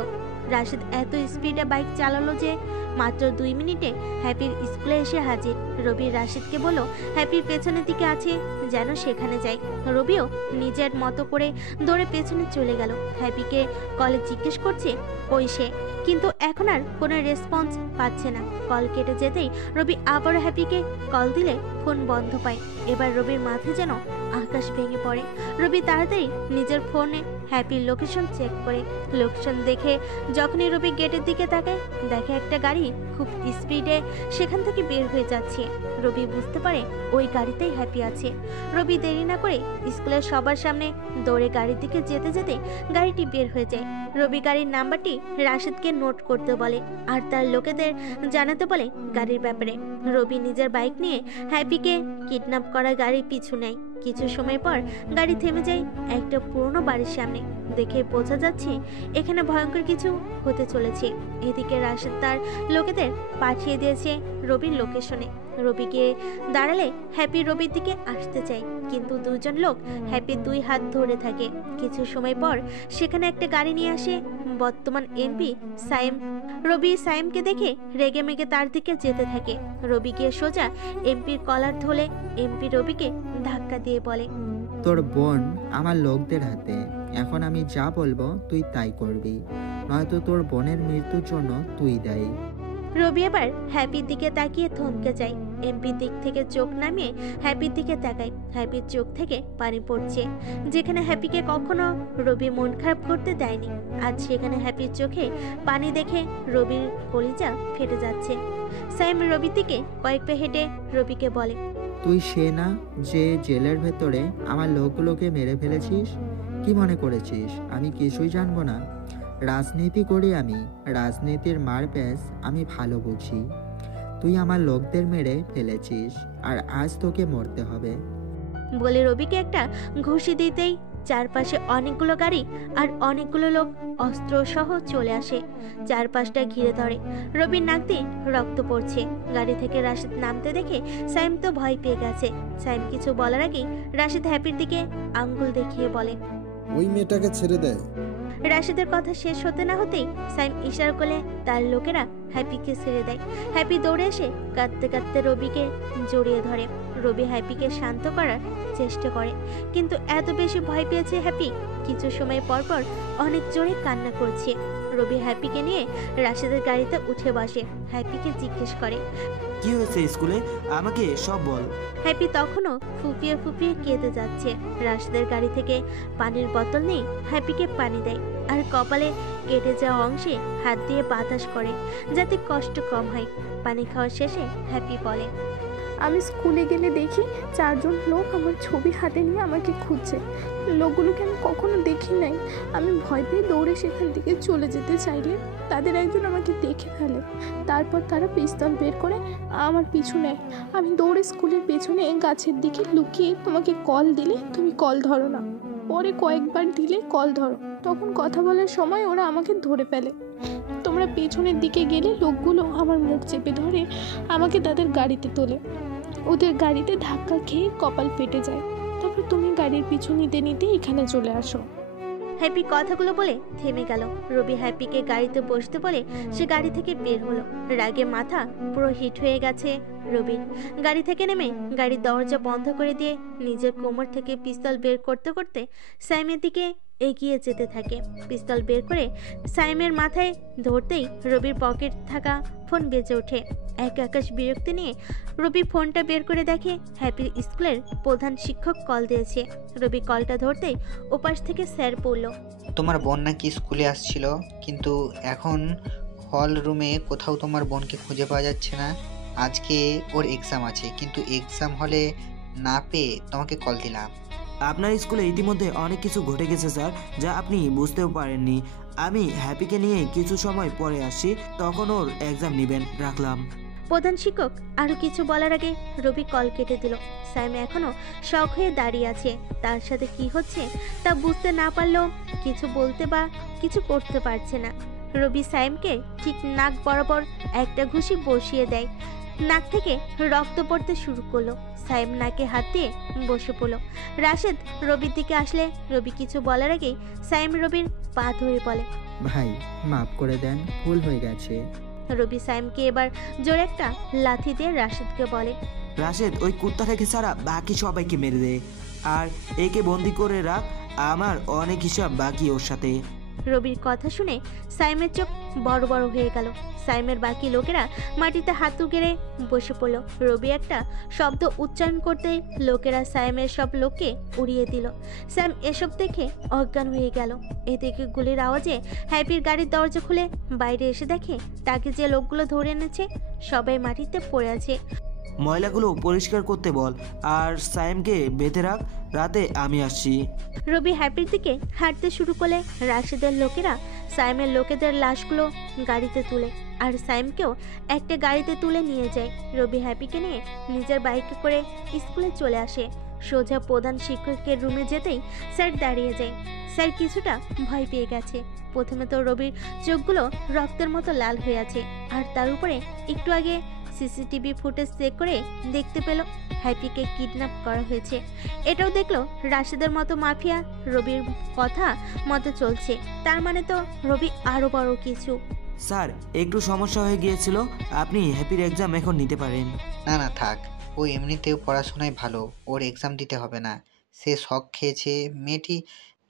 রাশেদ এত স্পিডে বাইক চালালো যে মাত্র 2 মিনিটে হ্যাপির স্কুলে এসে হাজির। রবি রাশেদকে বলল হ্যাপির পেছনের দিকে আছে, যেন সেখানে যায়। রবিও নিজের মতো করে দৌড়ে পেছনে চলে গেল। হ্যাপিকে কলে জিজ্ঞেস করছে কই সে, কিন্তু এখন আর কোনো রেসপন্স পাচ্ছে না। কল কেটে যেতেই রবি আবার হ্যাপিকে কল দিলে ফোন বন্ধ পায়। এবার রবির মাথায় যেন আকাশ ভেঙে পড়ে। রবি তাড়াতাড়ি নিজের ফোনে হ্যাপির লোকেশন চেক করে। লোকেশন দেখে যখনই রবি গেটের দিকে তাকায়, দেখে একটা গাড়ি খুব স্পিডে সেখান থেকে বের হয়ে যাচ্ছে। রবি বুঝতে পারে ওই গাড়িতেই হ্যাপি আছে। রবি দেরি না করে স্কুলের সবার সামনে দৌড়ে গাড়ির দিকে যেতে যেতে গাড়িটি বের হয়ে যায়। রবি গাড়ির নাম্বারটি রাশেদকে নোট করতে বলে আর তার লোকেদের জানাতে বলে গাড়ির ব্যাপারে। রবি নিজের বাইক নিয়ে হ্যাপিকে কিডন্যাপ করা গাড়ির পিছু নেয়। কিছু সময় পর গাড়ি থেমে যায় একটা পুরনো বাড়ির সামনে। দেখে বোঝা যাচ্ছে এখানে ভয়ঙ্কর কিছু হতে চলেছে। এদিকে রাশেদ তার লোকেদের পাঠিয়ে দিয়েছে রবির লোকেশনে। রবি গিয়ে দাঁড়ালে হ্যাপি রবির দিকে আসতে চায়, কিন্তু 2জন লোক হ্যাপির 2 হাত ধরে থাকে। কিছু সময় পর সেখানে একটা গাড়ি নিয়ে আসে বর্তমান এমপি সাইম। রবি সাইমকে দেখে রেগে মেগে তার দিকে যেতে থাকে। রবি গিয়ে সোজা এমপির কলার ধরে এমপি রবিকে ধাক্কা দিয়ে বলে, তোর বোন আমার লোকদের হাতে, এখন আমি যা বলবো তুই তাই করবি, নয়তো তোর বোনের মৃত্যুর জন্য তুই দায়ী। রবি এবার হ্যাপির দিকে তাকিয়ে থমকে যায়। এমপির দিক থেকে চোখ নামিয়ে হ্যাপির দিকে তাকায়। হ্যাপির চোখ থেকে পানি পড়ছে। যেখানে হ্যাপিকে কখনো রবি মন খারাপ করতে দেয়নি, আজ সেখানে হ্যাপির চোখে পানি দেখে রবির কলিজা ফেটে যাচ্ছে। সাইম রবির দিকে কয়েক পা হেঁটে রবিকে বলে, তুই সে না যে জেলের ভেতরে আমার লোকগুলোকে মেরে ফেলেছিস? কি মনে করেছিস আমি কিছুই জানবো না? রাজনীতি করি আমি, রাজনীতির মার প্যাচ আমি ভালো বুঝি। তুই আমার লোকদের মেরে ফেলেছিস আর আজ তোকে মরতে হবে। বলে রবিকে একটা ঘুষি দিতেই চারপাশে অনেকগুলো গাড়ি আর অনেকগুলো লোক অস্ত্র সহ চলে আসে। চারপাশটা ঘিরে ধরে। রবির নাক দিয়ে রক্ত পড়ছে। গাড়ি থেকে রাশেদ নামতে দেখে সাইম তো ভয় পেয়ে গেছে। সাইম কিছু বলার আগেই রাশেদ হ্যাপির দিকে আঙ্গুল দেখিয়ে বলে, ওই মেয়েটাকে ছেড়ে দেয়। রাশেদের কথা শেষ হতে না হতেই সাইম ইশারা করলে তার লোকেরা হ্যাপিকে ছেড়ে দেয়। হ্যাপি দৌড়ে এসে কাঁদতে কাঁদতে রবিকে জড়িয়ে ধরে। রবি হ্যাপিকে শান্ত করার চেষ্টা করে, কিন্তু এত বেশি ভয় পেয়েছে হ্যাপি, কিছু সময় পর পর অনেক জোরে কান্না করছে। রবি হ্যাপিকে নিয়ে রাশেদের গাড়িতে উঠে বসে। হ্যাপিকে জিজ্ঞেস করে, কি হয়েছে স্কুলে, আমাকে সব বল। হ্যাপি তখনও ফুপিয়ে ফুপিয়ে কেঁদে যাচ্ছে। রাশেদের গাড়ি থেকে পানির বোতল নিয়ে হ্যাপিকে পানি দেয় আর কপালে কেটে যাওয়া অংশে হাত দিয়ে বাতাস করে যাতে কষ্ট কম হয়। পানি খাওয়া শেষে হ্যাপি বলে, আমি স্কুলে গেলে দেখি 4জন লোক আমার ছবি হাতে নিয়ে আমাকে খুঁজছে। লোকগুলোকে আমি কখনো দেখি নাই। আমি ভয় পেয়ে দৌড়ে সেখান থেকে চলে যেতে চাইলে তাদের একজন আমাকে দেখে ফেলে। তারপর তারা পিস্তল বের করে আমার পিছু নেয়। আমি দৌড়ে স্কুলের পেছনে গাছের দিকে লুকিয়ে তোমাকে কল দিলে তুমি কল ধরো না, পরে কয়েকবার দিলে কল ধরো, তখন কথা বলার সময় ওরা আমাকে ধরে ফেলে। তোমরা পেছনের দিকে গেলে লোকগুলো আমার মুখ চেপে ধরে আমাকে তাদের গাড়িতে তোলে। ওদের গাড়িতে ধাক্কা খেয়ে কপাল ফেটে যায়। তারপর তুমি গাড়ির পিছু নিতে নিতে এখানে চলে আসো। হ্যাপি কথাগুলো বলে থেমে গেল। রবি হ্যাপিকে গাড়িতে বসতে বলে সে গাড়ি থেকে বের হলো। রাগে মাথা পুরো হিট হয়ে গেছে রবির। গাড়ি থেকে নেমে গাড়ির দরজা বন্ধ করে দিয়ে নিজের কোমর থেকে পিস্তল বের করতে করতে সাইমের দিকে এগিয়ে যেতে থাকে। পিস্তল বের করে সাইমের মাথায় ধরতেই রবির পকেট থাকা ফোন বেজে ওঠে। এক আকাশ বিরক্তি নিয়ে রবি ফোনটা বের করে দেখে হ্যাপির স্কুলের প্রধান শিক্ষক কল দিয়েছে। রবি কলটা ধরতেই ওপাশ থেকে স্যার বলল, তোমার বোন নাকি স্কুলে আসছিল, কিন্তু এখন হল রুমে কোথাও তোমার বোনকে খুঁজে পাওয়া যাচ্ছে না। আজকে ওর এক্সাম আছে, কিন্তু এক্সাম হলে না পেয়ে তোমাকে কল দিলাম। আপনার স্কুলে ইতিমধ্যে অনেক কিছু ঘটে গেছে স্যার, যা আপনি বুঝতেও পারেননি। আমি হ্যাপিকে নিয়ে কিছু সময় পরে আসি, তখন ওর এক্সাম নেবেন। রাখলাম। প্রধান শিক্ষক আরো কিছু বলার আগে রবি কল কেটে দিল। সাইম এখনো শখ হয়ে দাঁড়িয়ে আছে। তার সাথে কি হচ্ছে তা বুঝতে না পারলেও কিছু বলতে বা কিছু করতে পারছে না। রবি সাইমকে ঠিক নাক বরাবর একটা ঘুষি বসিয়ে দেয়। নাক থেকে রক্ত পড়তে শুরু করলো। সাইম নাকে হাত দিয়ে বসে পড়লো। রাশেদ রবির দিকে আসলে রবি কিছু বলার আগেই সাইম রবির পা ধরে বলে, ভাই মাফ করে দেন, ভুল হয়ে গেছে। রবি সাইমকে এবার জোরে একটা লাথি দিয়ে রাশেদকে বলে, রাশেদ, ওই কুত্তাটাকে ছাড়া বাকি সবাইকে মেরে দে, আর একে বন্দি করে রাখ। আমার অনেক হিসাব বাকি ওর সাথে। রবির কথা শুনে সাইমের চোখ বড় বড় হয়ে গেল। সাইমের বাকি লোকেরা মাটিতে হাত গেড়ে বসে পড়ল। রবি একটা শব্দ উচ্চারণ করতে লোকেরা সাইমের সব লোককে উড়িয়ে দিল। সাইম এসব দেখে অজ্ঞান হয়ে গেল। এদিকে গুলির আওয়াজে হ্যাপির গাড়ির দরজা খুলে বাইরে এসে দেখে তাকে যে লোকগুলো ধরে এনেছে সবাই মাটিতে পড়ে আছে। ময়লাগুলো পরিষ্কার করতে বল, আর সাইমকে বেঁধে রাখ। রাতে আমি আসছি। রবি হ্যাপির দিকে হাঁটতে শুরু করলে রাশেদের লোকেরা সাইমের লোকেদের লাশগুলো গাড়িতে তুলে আর সাইমকেও একটা গাড়িতে তুলে নিয়ে যায়। রবি হ্যাপিকে নিয়ে নিজের বাইকে করে স্কুলে চলে আসে। সোজা প্রধান শিক্ষকের রুমে যেতেই স্যার দাঁড়িয়ে যায়। স্যার কিছুটা ভয় পেয়ে গেছে। প্রথমে তো রবির চোখগুলো রক্তের মতো লাল হয়ে আছে, আর তার উপরে একটু আগে সিসিটিভি ফুটেজ চেক করে দেখতে পেল হ্যাপিকে কিডন্যাপ করা হয়েছে। এটাও দেখলো রাশেদের মতো মাফিয়া রবির কথা মতো চলছে। তার মানে তো রবি আরো বড় কিছু। স্যার, একটু সমস্যা হয়ে গিয়েছিল, আপনি হ্যাপির এক্সাম এখন নিতে পারেন। না না থাক, ও এমনিতেও পড়াশোনায় ভালো, ওর এক্সাম দিতে হবে না। সে শখ খেয়েছে। মেয়েটি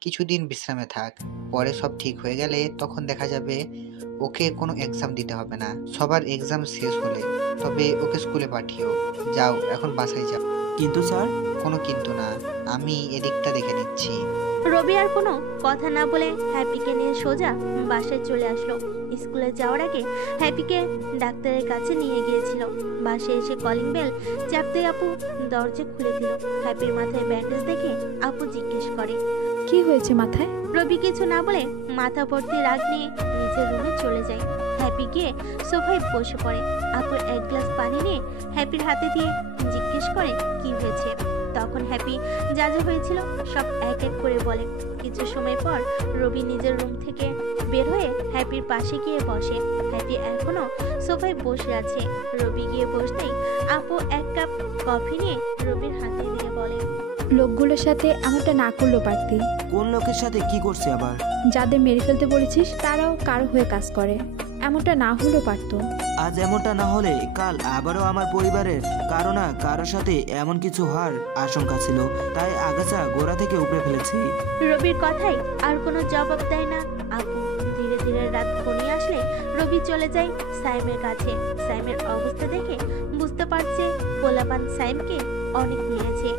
কিছুদিন বিশ্রামে থাক, পরে সব ঠিক হয়ে গেলে তখন দেখা যাবে। ওকে কোনো এক্সাম দিতে হবে না। সবার এক্সাম শেষ হলে তবে ওকে স্কুলে পাঠিও। যাও এখন বাসায় যাও। কিন্তু স্যার। কোনো কিন্তু না, আমি এদিকটা দেখে নিচ্ছি। রবি আর কোনো কথা না বলে হ্যাপিকে নিয়ে সোজা বাসায় চলে আসলো। স্কুলে যাওয়ার আগে হ্যাপিকে ডাক্তারের কাছে নিয়ে গিয়েছিল। বাসায় এসে কলিং বেল চাপতে আপু দরজা খুলে দিল। হ্যাপির মাথায় ব্যান্ডেজ দেখে আপু জিজ্ঞেস করে, কি হয়েছে মাথায়? রবি কিছু না বলে মাথা ভর্তি রাগ নিয়ে নিজের রুমে চলে যায়। হ্যাপি গিয়ে সোফায় বসে পড়ে। আপু এক গ্লাস পানি নিয়ে হ্যাপির হাতে দিয়ে জিজ্ঞেস করে কি হয়েছে। তখন হ্যাপি যা যা হয়েছিল সব এক এক করে বলে। কিছু সময় পর রবি নিজের রুম থেকে বের হয়ে হ্যাপির পাশে গিয়ে বসে। হ্যাপি এখনো সোফায় বসে আছে। রবি গিয়ে বসতেই আপু এক কাপ কফি নিয়ে রবির হাতে দিয়ে বলে, লোকগুলোর সাথে এমনটা না করলেও পারতি। কোন লোকের সাথে কি করছে আবার? যাদের মেরে ফেলতে বলেছিস তারাও কারো হয়ে কাজ করে, এমনটা না হলেও পারতো। আজ এমনটা না হলে কাল আবারও আমার পরিবারের কারো না কারোর সাথে এমন কিছু হওয়ার আশঙ্কা ছিল, তাই আগাছা গোড়া থেকে উপড়ে ফেলেছি। রবির কথাই আর কোনো জবাব দেয় না আপু। ধীরে ধীরে রাত ঘনিয়ে আসলে রবি চলে যায় সাইমের কাছে। সাইমের অবস্থা দেখে বুঝতে পারছে পোলাপান সাইমকে অনেক নিয়েছে।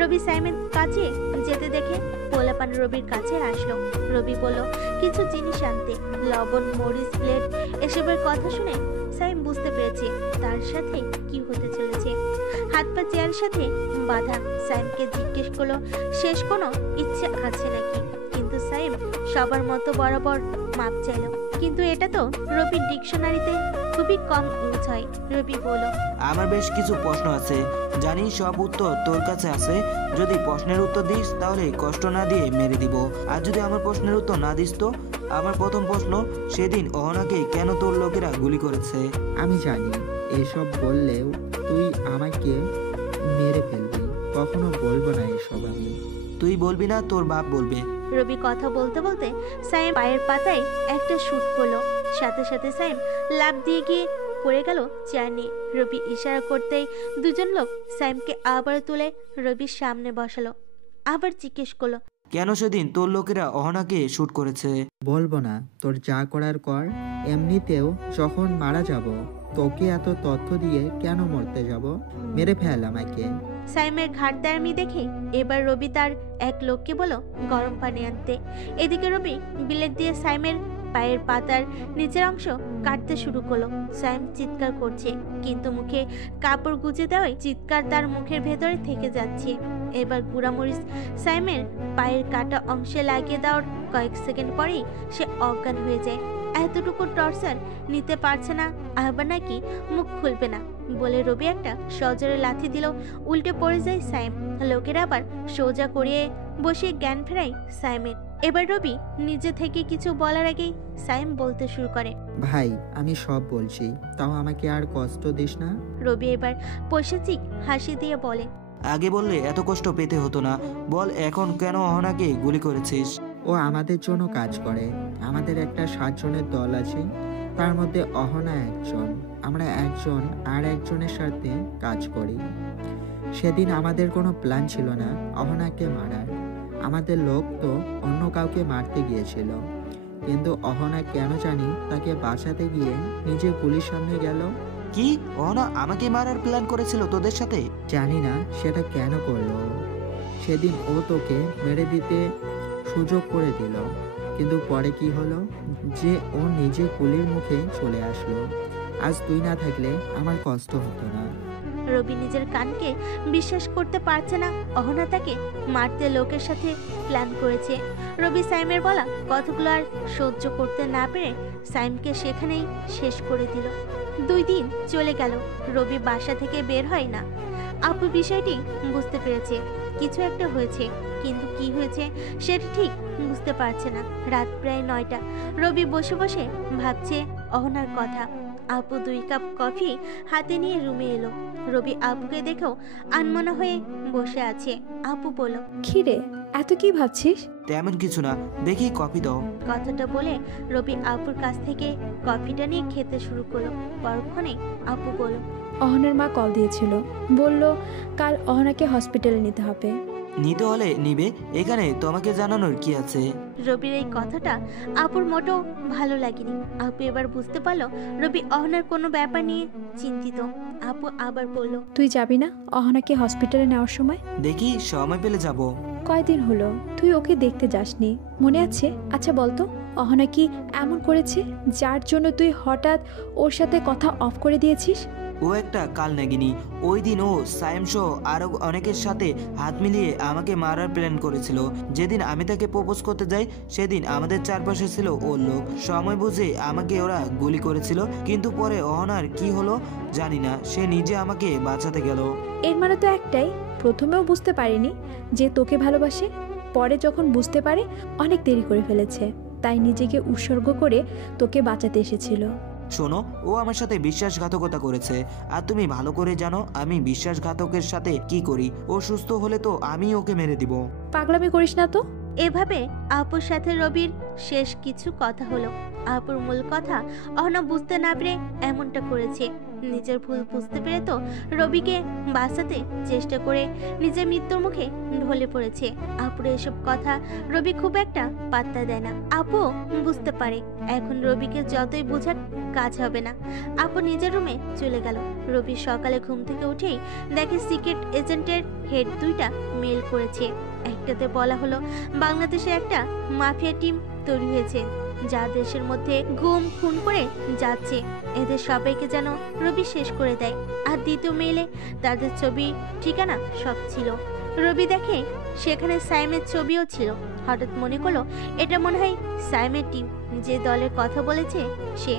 রবি সাইমের কাছে যেতে দেখে পোলাপান রবির কাছে আসলো। রবি বলল কিছু জিনিস আনতে, লবণ, মরিচ, প্লেট এসবের কথা শুনে সাইম বুঝতে পেরেছে তার সাথে কি হতে চলেছে। হাত পা চেয়ারের সাথে বাঁধা। সাইমকে জিজ্ঞেস করলো শেষ কোনো ইচ্ছে আছে নাকি, কিন্তু সাইম সবার মতো বরাবর মাপ চাইল। কিন্তু এটা তো রবির ডিকশনারিতে খুবই কম ইউজ হয়। রবি বলল, আমার বেশ কিছু প্রশ্ন আছে, জানি সব উত্তর তোর কাছে আছে। যদি প্রশ্নের উত্তর দিস তাহলে কষ্ট না দিয়ে মেরে দিব, আর যদি আমার প্রশ্নের উত্তর না দিস তো। আমার প্রথম প্রশ্ন, সেদিন অহনাকে কেন তোর লোকেরা গুলি করেছে? আমি জানি এসব বললেও তুই আমাকে মেরে ফেলবি, কখনো বলবো না এসব আমি। তুই বলবি না, তোর বাপ বলবে। রবি কথা বলতে বলতে সাইম পায়ের পাতায় একটা শুট করলো। সাথে সাথে সাইম লাফ দিয়ে গিয়ে পড়ে গেল চেয়ার নিয়ে। রবি ইশারা করতেই দুজন লোক সাইমকে আবার তুলে রবির সামনে বসালো। আবার জিজ্ঞেস করলো, কেন সেদিন তোর লোকেরা অহনাকে শুট করেছে? বলবো না, তোর যা করার কর। এমনিতেও যখন মারা যাব তোকে এত তথ্য দিয়ে কেন মরতে যাব? মেরে ফেল আমাকে। সাইমের ঘাটদারামি দেখে এবার রবি তার এক লোককে বলো গরম পানি আনতে। এদিকে রবি বিলেট দিয়ে সাইমের পায়ের পাতার নিচের অংশ কাটতে শুরু করলো। সাইম চিৎকার করছে, কিন্তু মুখে কাপড় গুজে দেওয়ায় চিৎকার তার মুখের ভেতরে থেকে যাচ্ছে। এবার গুঁড়ামরিচ সাইমের পায়ের কাটা অংশে লাগিয়ে দেওয়ার কয়েক সেকেন্ড পরেই সে অজ্ঞান হয়ে যায়। এতটুকু টর্চার নিতে পারছে না, আবার নাকি মুখ খুলবে না বলে রবি একটা সজোরে লাথি দিল। উল্টে পড়ে যায় সাইম। লোকের আবার সোজা করিয়ে বসিয়ে জ্ঞান ফেরায় সাইমের। এবার রবি নিজে থেকে কিছু বলার আগেই সাইম বলতে শুরু করে, ভাই আমি সব বলছি, তাও আমাকে আর কষ্ট দিস না। রবি এবার পৈশাচিক হাসি দিয়ে বলে, আগে বললে এত কষ্ট পেতে হতো না। বল এখন কেন অহনাকে গুলি করেছিস? ও আমাদের জন্য কাজ করে। আমাদের একটা 7 জনের দল আছে, তার মধ্যে অহনা একজন। আমরা একজন আর একজনের সাথে কাজ করি। সেদিন আমাদের কোনো প্ল্যান ছিল না অহনাকে মারার। আমাদের লোক তো অন্য কাউকে মারতে গিয়েছিল, কিন্তু অহনা কেন জানি তাকে বাঁচাতে গিয়ে নিজে গুলির সামনে গেল। কি, অহনা আমাকে মারার প্ল্যান করেছিল তোদের সাথে? জানি না সেটা কেন করলো। সেদিন ও তোকে মেরে দিতে সুযোগ করে দিল, কিন্তু পরে কি হলো যে ও নিজে গুলির মুখে চলে আসলো। আজ তুই না থাকলে আমার কষ্ট হতো না। রবি নিজের কানকে বিশ্বাস করতে পারছে না। অহনা তাকে মারতে লোকের সাথে প্ল্যান করেছে। রবি সাইমের বলা কথাগুলো আর সহ্য করতে না পেরে সাইমকে সেখানেই শেষ করে দিল। 2 দিন চলে গেল, রবি বাসা থেকে বের হয় না। আপু বিষয়টি বুঝতে পেরেছে, কিছু একটা হয়েছে, কিন্তু কি হয়েছে সেটা ঠিক বুঝতে পারছে না। রাত প্রায় 9টা। রবি বসে বসে ভাবছে অহনার কথা। আপু 2 কাপ কফি হাতে নিয়ে রুমে এলো। রবি আপুকে দেখেও আনমনা হয়ে বসে আছে। আপু বলল, খিরে এত কি ভাবছিস? তেমন কিছু না, দেখি কফি দাও। কথাটা বলে রবি আপুর কাছ থেকে কফিটা নিয়ে খেতে শুরু করলো। পরক্ষণে আপু বলল, অহনার মা কল দিয়েছিল, বলল কাল অহনাকে হসপিটালে নিতে হবে। নিতে হলে নিবে, এখানে তোমাকে জানানোর কি আছে? রবির এই কথাটা আপুর মোটেও ভালো লাগেনি। আপু এবার বুঝতে পারলো রবি অহনার কোনো ব্যাপার নিয়ে চিন্তিত। আপু আবার বলল, তুই যাবি না অহনাকে হসপিটালে নেওয়ার সময়? দেখি সময় পেলে যাব। কয়দিন হলো তুই ওকে দেখতে যাসনি, মনে আছে? আচ্ছা বলতো, অহনা কি এমন করেছে যার জন্য তুই হঠাৎ ওর সাথে কথা অফ করে দিয়েছিস? ও একটা কাল নাগিনী। ওই দিন ও সাইম সহ আরো অনেকের সাথে হাত মিলিয়ে আমাকে মারার প্ল্যান করেছিল। যেদিন আমি তাকে প্রপোজ করতে যাই সেদিন আমাদের চারপাশে ছিল ওর লোক। সময় বুঝে আমাকে ওরা গুলি করেছিল, কিন্তু পরে অহনার কি হলো জানি না, সে নিজে আমাকে বাঁচাতে গেল। এর মানে তো একটাই, প্রথমেও বুঝতে পারিনি যে তোকে ভালোবাসে, পরে যখন বুঝতে পারে অনেক দেরি করে ফেলেছে, তাই নিজেকে উৎসর্গ করে তোকে বাঁচাতে এসেছিল। শোনো, ও আমার সাথে বিশ্বাসঘাতকতা করেছে, আর তুমি ভালো করে জানো আমি বিশ্বাসঘাতকের সাথে কি করি। ও সুস্থ হলে তো আমি ওকে মেরে দিব। পাগলামি করিস না তো। এভাবে আপুর সাথে রবির শেষ কিছু কথা হলো। আপুর মূল কথা অহনা বুঝতে না পেরে এমনটা করেছে। নিজের ভুল বুঝতে পেরে তো রবিকে বাঁচাতে চেষ্টা করে নিজের মৃত্যুর মুখে ঢলে পড়েছে। আপুর এসব কথা রবি খুব একটা পাত্তা দেয় না। আপু বুঝতে পারে এখন রবিকে যতই বোঝাক কাজ হবে না। আপু নিজের রুমে চলে গেল। রবি সকালে ঘুম থেকে উঠেই দেখে সিক্রেট এজেন্টের হেড 2টা মেল করেছে। একটাতে বলা হলো বাংলাদেশে একটা মাফিয়া টিম তৈরি হয়েছে যা দেশের মধ্যে গুম খুন করে যাচ্ছে, এদের সবাইকে যেন রবি শেষ করে দেয়। আর দ্বিতীয় মেইলে তাদের ছবি ঠিকানা সব ছিল। রবি দেখে সেখানে সাইমের ছবিও ছিল। হঠাৎ মনে করলো এটা মনে হয় সাইমের টিম, যে দলের কথা বলেছে সে।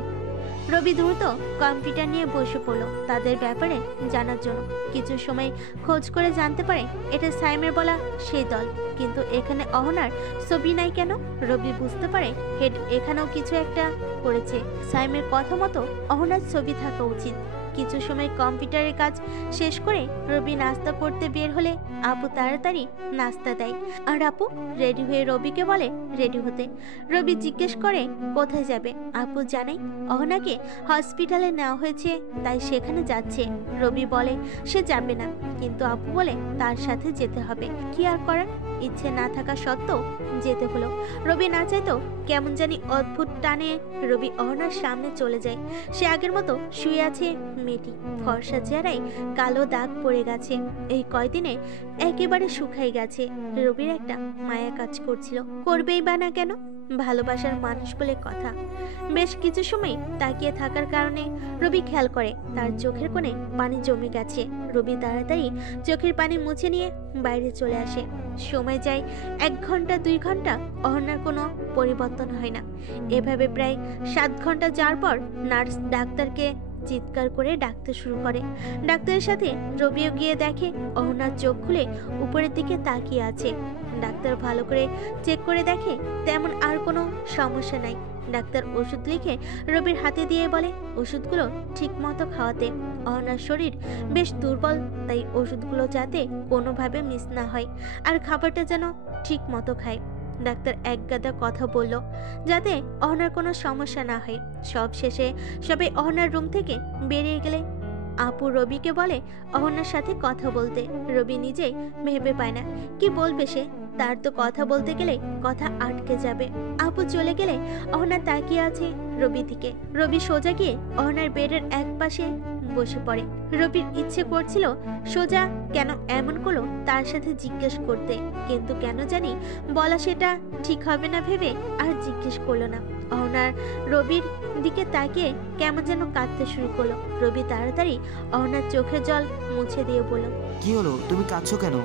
রবি দ্রুত কম্পিউটার নিয়ে বসে পড়লো তাদের ব্যাপারে জানার জন্য। কিছু সময় খোঁজ করে জানতে পারে এটা সাইমের বলা সেই দল, কিন্তু এখানে অহনার ছবি নাই কেন? রবি বুঝতে পারে হেড এখানেও কিছু একটা করেছে। সাইমের কথা মতো অহনার ছবি থাকা উচিত। কিছু সময় কম্পিউটারের কাজ শেষ করে রবি নাস্তা করতে বের হলে আপু তাড়াতাড়ি নাস্তা দেয় আর আপু রেডি হয়ে রবিকে বলে রেডি হতে। রবি জিজ্ঞেস করে কোথায় যাবে। আপু জানাই অহনাকে হসপিটালে নেওয়া হয়েছে, তাই সেখানে যাচ্ছে। রবি বলে সে যাবে না, কিন্তু আপু বলে তার সাথে যেতে হবে। কি আর করার, ইচ্ছে না থাকা সত্ত্বেও যেতে হলো। রবি না চাইতো কেমন জানি অদ্ভুত টানে রবি অহনার সামনে চলে যায়। সে আগের মতো শুয়ে আছে মেয়েটি, ফর্সা চেহারায় কালো দাগ পড়ে গেছে। এই কয়দিনে একেবারে শুকাই গেছে। রবির একটা মায়া কাজ করছিল, করবেই বা না কেন, ভালোবাসার মানুষ বলে কথা। বেশ কিছু সময় তাকিয়ে থাকার কারণে রবি খেয়াল করে তার চোখের কোণে পানি জমে গেছে। রবি তাড়াতাড়ি চোখের পানি মুছে নিয়ে বাইরে চলে আসে। সময় যায় 1 ঘন্টা 2 ঘন্টা, অহনার কোনো পরিবর্তন হয় না। এভাবে প্রায় 7 ঘন্টা যাওয়ার পর নার্স ডাক্তারকে চিৎকার করে ডাকতে শুরু করে। ডাক্তারের সাথে রবিও গিয়ে দেখে অহনার চোখ খুলে উপরের দিকে তাকিয়ে আছে। ডাক্তার ভালো করে চেক করে দেখে তেমন আর কোনো সমস্যা নাই। ডাক্তার ওষুধ লিখে রবির হাতে দিয়ে বলে ওষুধগুলো ঠিক মতো খাওয়াতে। অহনার শরীর বেশ দুর্বল, তাই ওষুধগুলো যাতে কোনোভাবে মিস না হয় আর খাবারটা যেন ঠিক মতো খায়। ডাক্তার এক গাদা কথা বলল যাতে অহনার কোনো সমস্যা না হয়। সব শেষে সবাই অহনার রুম থেকে বেরিয়ে গেলে আপু রবিকে বলে অহনার সাথে কথা বলতে। রবি নিজেই ভেবে পায় না কি বলবে সে, তার তো কথা বলতে গেলে কথা আটকে যাবে। আপু চলে গেলে অহনা তাকিয়ে আছে রবির দিকে। রবি সোজা গিয়ে অহনার বেডের এক পাশে বসে পড়ে। রবির ইচ্ছে করছিল সোজা কেন এমন করলো তার সাথে জিজ্ঞেস করতে, কিন্তু কেন জানি বলা সেটা ঠিক হবে না ভেবে আর জিজ্ঞেস করলো না। অহনার রবির দিকে তাকিয়ে কেমন যেন কাঁদতে শুরু করলো। রবি তাড়াতাড়ি অহনার চোখের জল মুছে দিয়ে বলল কি হলো, তুমি কাঁদছো কেন?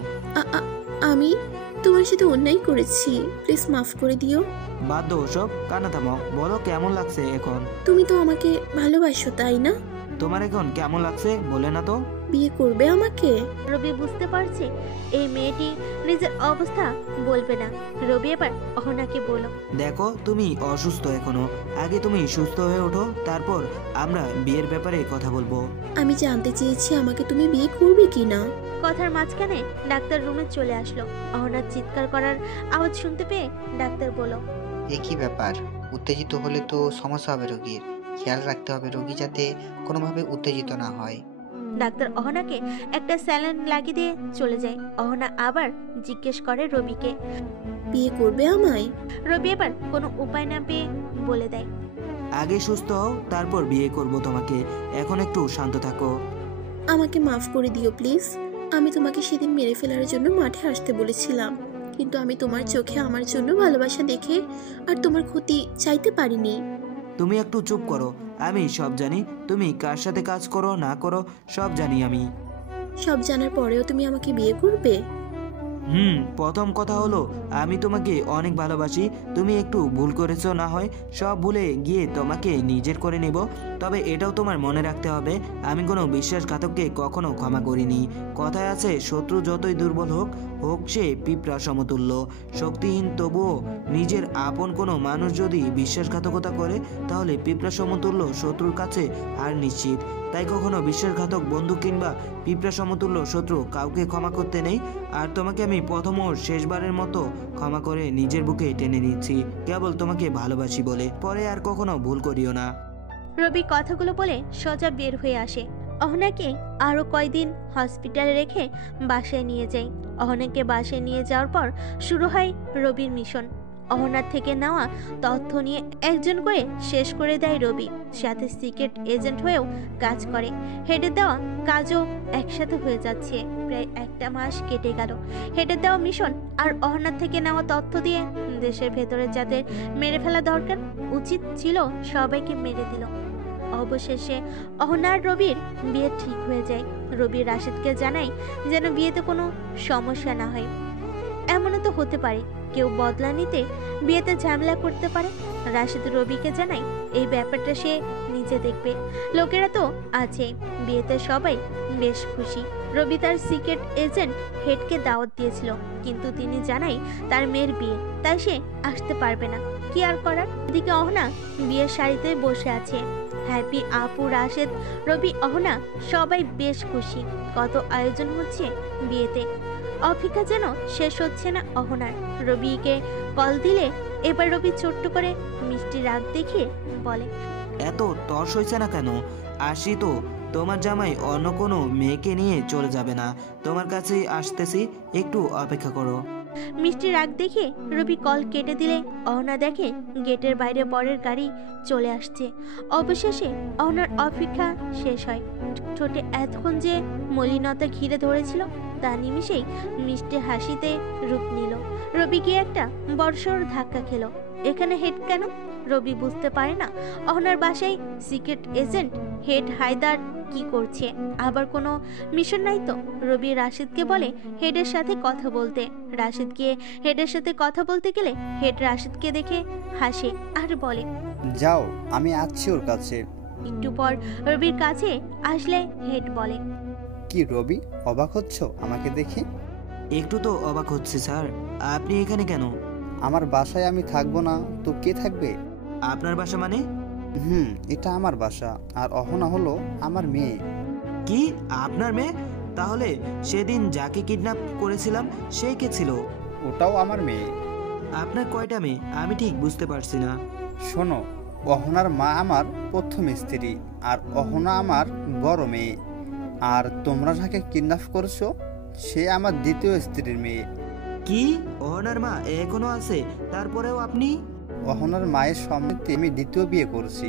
আমি তোমার সাথে অন্যায় করেছি, প্লিজ মাফ করে দিও। বাদ দাও ওসব, কান্না থামাও, বলো কেমন লাগছে এখন? তুমি তো আমাকে ভালোবাসো তাই না? তোমার এখন কেমন লাগছে বলে না তো? বিয়ে করবে আমাকে? রবি বুঝতে পারছে এই মেয়েটি নিজের অবস্থা বলবে না। রবি এবার অহনাকে বলল দেখো তুমি অসুস্থ এখনো, আগে তুমি সুস্থ হয়ে ওঠো, তারপর আমরা বিয়ের ব্যাপারে কথা বলবো। আমি জানতে চেয়েছি আমাকে তুমি বিয়ে করবে কি না। কথার মাঝখানে ডাক্তার রুমে চলে আসলো। অহনার চিৎকার করার আওয়াজ শুনতে পেয়ে ডাক্তার বলল এ কি ব্যাপার? উত্তেজিত হলে তো সমস্যা হবে রোগীর, খেয়াল রাখতে হবে রোগী যাতে কোনোভাবে উত্তেজিত না হয়। ডাক্তার অহনাকে একটা স্যালাইন লাগিয়ে দিয়ে চলে যায়। অহনা আবার জিজ্ঞেস করে রবিকে বিয়ে করবে আমায়? রবি এবার কোনো উপায় না পেয়ে বলে দেয় আগে সুস্থ হও, তারপর বিয়ে করব তোমাকে, এখন একটু শান্ত থাকো। আমাকে মাফ করে দিও প্লিজ। আমি তোমাকে সেদিন মেরে ফেলার জন্য মাঠে আসতে বলেছিলাম, কিন্তু আমি তোমার চোখে আমার জন্য ভালোবাসা দেখে আর তোমার ক্ষতি চাইতে পারিনি। তুমি একটু চুপ করো, আমি সব জানি, তুমি কার সাথে কাজ করো না করো সব জানি আমি। সব জানার পরেও তুমি আমাকে বিয়ে করবে? প্রথম কথা হলো আমি তোমাকে অনেক ভালোবাসি, তুমি একটু ভুল করেছো, না হয় সব ভুলে গিয়ে তোমাকে নিজের করে নেব। তবে এটাও তোমার মনে রাখতে হবে আমি কোনো বিশ্বাসঘাতককে কখনো ক্ষমা করিনি। কথায় আছে শত্রু যতই দুর্বল হোক হোক সে পিঁপড়া সমতুল্য, শক্তিহীন তবুও নিজের আপন কোনো মানুষ যদি বিশ্বাসঘাতকতা করে তাহলে পিঁপড়া সমতুল্য শত্রুর কাছে হার নিশ্চিত। তাই কখনো বিশ্বাসঘাতক বন্ধু কিংবা পিঁপড়া সমতুল্য শত্রু কাউকে ক্ষমা করতে নেই। আর তোমাকে আমি প্রথম ও শেষবারের মতো ক্ষমা করে নিজের বুকে টেনে নিচ্ছি, কেবল তোমাকে ভালোবাসি বলে, পরে আর কখনো ভুল করিও না। রবি কথাগুলো বলে সোজা বের হয়ে আসে। অহনাকে আরো কয়দিন হসপিটালে রেখে বাসায় নিয়ে যায়। অহনাকে বাসায় নিয়ে যাওয়ার পর শুরু হয় রবির মিশন। অহনার থেকে নেওয়া তথ্য নিয়ে একজন করে শেষ করে দেয় রবি, সাথে সিক্রেট এজেন্ট হয়েও কাজ করে। হেডে দেওয়া কাজও একসাথে হয়ে যাচ্ছে। প্রায় 1 মাস কেটে গেল। হেডে দেওয়া মিশন আর অহনার থেকে নেওয়া তথ্য দিয়ে দেশের ভেতরে যাদের মেরে ফেলা দরকার উচিত ছিল সবাইকে মেরে দিল। অবশেষে অহনার রবির বিয়ে ঠিক হয়ে যায়। রবি রাশেদকে জানায় যেন বিয়েতে কোনো সমস্যা না হয়। এমনও তো হতে পারে কেউ বদলা নিতে বিয়েতে ঝামেলা করতে পারে। রাশেদ রবিকে জানায় এই ব্যাপারটা সে নিজে দেখবে। লোকেরা তো আছে, বিয়েতে সবাই বেশ খুশি। রবি তার সিক্রেট এজেন্ট হেডকে দাওয়াত দিয়েছিল, কিন্তু তিনি জানায় তার মেয়ের বিয়ে, তাই সে আসতে পারবে না। কি আর করার। এদিকে অহনা বিয়ের শাড়িতে বসে আছে। হ্যাপি, আপু, রাশেদ, রবি, অহনা সবাই বেশ খুশি। কত আয়োজন হচ্ছে বিয়েতে, অপেক্ষা যেন শেষ হচ্ছে না অহনার। রবিকে কল দিলে এবার রবি ছোট্ট করে মিষ্টি রাগ দেখিয়ে বলে, এত তর্স হয়েছে না কেন? আসি তো, তোমার জামাই অন্য কোনো মেয়েকে নিয়ে চলে যাবে না, তোমার কাছেই আসতেছি, একটু অপেক্ষা করো। মিষ্টি রাগ দেখে রবি কল কেটে দিলে অহনা দেখে গেটের বাইরে বরের গাড়ি চলে আসছে। অবশেষে অহনার অপেক্ষা শেষ হয়। ঠোঁটে এতক্ষণ যে মলিনতা ঘিরে ধরেছিল তা নিমিষেই মিষ্টি হাসিতে রূপ নিল। রবি গিয়ে একটা বড়সড় ধাক্কা খেলো। এখানে হেড কেন? রবি বুঝতে পারে না অহনার বাসায় সিক্রেট এজেন্ট হেড হায়দার কি করছে। আবার কোনো মিশন নাই তো? রবি রাশিদকে বলে হেডের সাথে কথা বলতে। রাশিদ গিয়ে হেডের সাথে কথা বলতে গেলে হেড রাশিদকে দেখে হাসে আর বলে, যাও, আমি আছি ওর কাছে। একটু পর রবির কাছে আসলে হেড বলে, কি রবি, অবাক হচ্ছ আমাকে দেখে? একটু তো অবাক হচ্ছে স্যার, আপনি এখানে কেন? আমার বাসায় আমি থাকবো না তো কে থাকবে? আপনার বাসা মানে? এটা আমার বাসা, আর অহনা হলো আমার মেয়ে। কি, আপনার মেয়ে? তাহলে সেদিন যাকে কিডন্যাপ করেছিলাম সে কে ছিল? ওটাও আমার মেয়ে। আপনার কয়টা মেয়ে আমি ঠিক বুঝতে পারছি না। শোনো, অহনার মা আমার প্রথম স্ত্রী, আর অহনা আমার বড় মেয়ে। আর তোমরা যাকে কিডন্যাপ করছো সে আমার দ্বিতীয় স্ত্রীর মেয়ে। কি, অহনার মা এখনো আছে? তারপরেও আপনি? অহনার মায়ের সম্মতিতে আমি দ্বিতীয় বিয়ে করছি।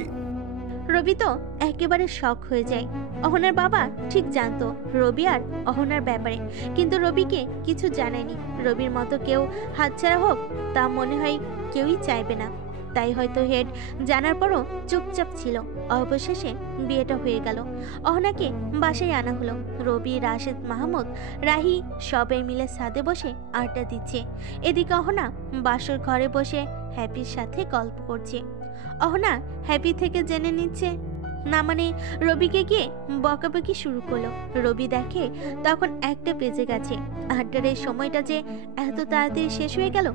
রবি তো একেবারে শক হয়ে যায়। অহনার বাবা ঠিক জানতো রবি আর অহনার ব্যাপারে, কিন্তু রবিকে কিছু জানায়নি। রবির মতো কেউ হাতছাড়া হোক তা মনে হয় কেউই চাইবে না। তাই হয়তো হেড জানার পরও চুপচাপ ছিল। অবশেষে বিয়েটা হয়ে গেল। অহনাকে বাসায় আনা হলো। রবি, রাশেদ, মাহমুদ, রাহি সবাই মিলে ছাদে বসে আড্ডা দিচ্ছে। এদিকে অহনা বাসর ঘরে বসে হ্যাপির সাথে গল্প করছে। অহনা হ্যাপি থেকে জেনে নিচ্ছে না, মানে রবিকে গিয়ে বকাবকি শুরু করলো। রবি দেখে তখন 1টা বেজে গেছে। আড্ডার এই সময়টা যে এত তাড়াতাড়ি শেষ হয়ে গেল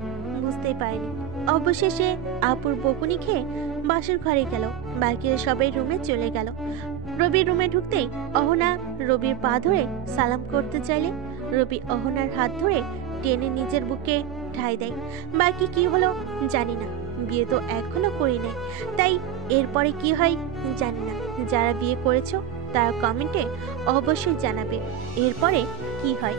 বুঝতেই পারেনি। অবশেষে আপুর বকুনি খেয়ে বাসর ঘরে গেল। বাকিরা সবাই রুমে চলে গেল। রবির রুমে ঢুকতেই অহনা রবির পা ধরে সালাম করতে চাইলে রবি অহনার হাত ধরে টেনে নিজের বুকে ঠাই দেয়। বাকি কি হলো জানি না, বিয়ে তো এখনো করি নাই, তাই এরপরে কি হয় জানি না। যারা বিয়ে করেছো তারা কমেন্টে অবশ্যই জানাবে এরপরে কি হয়।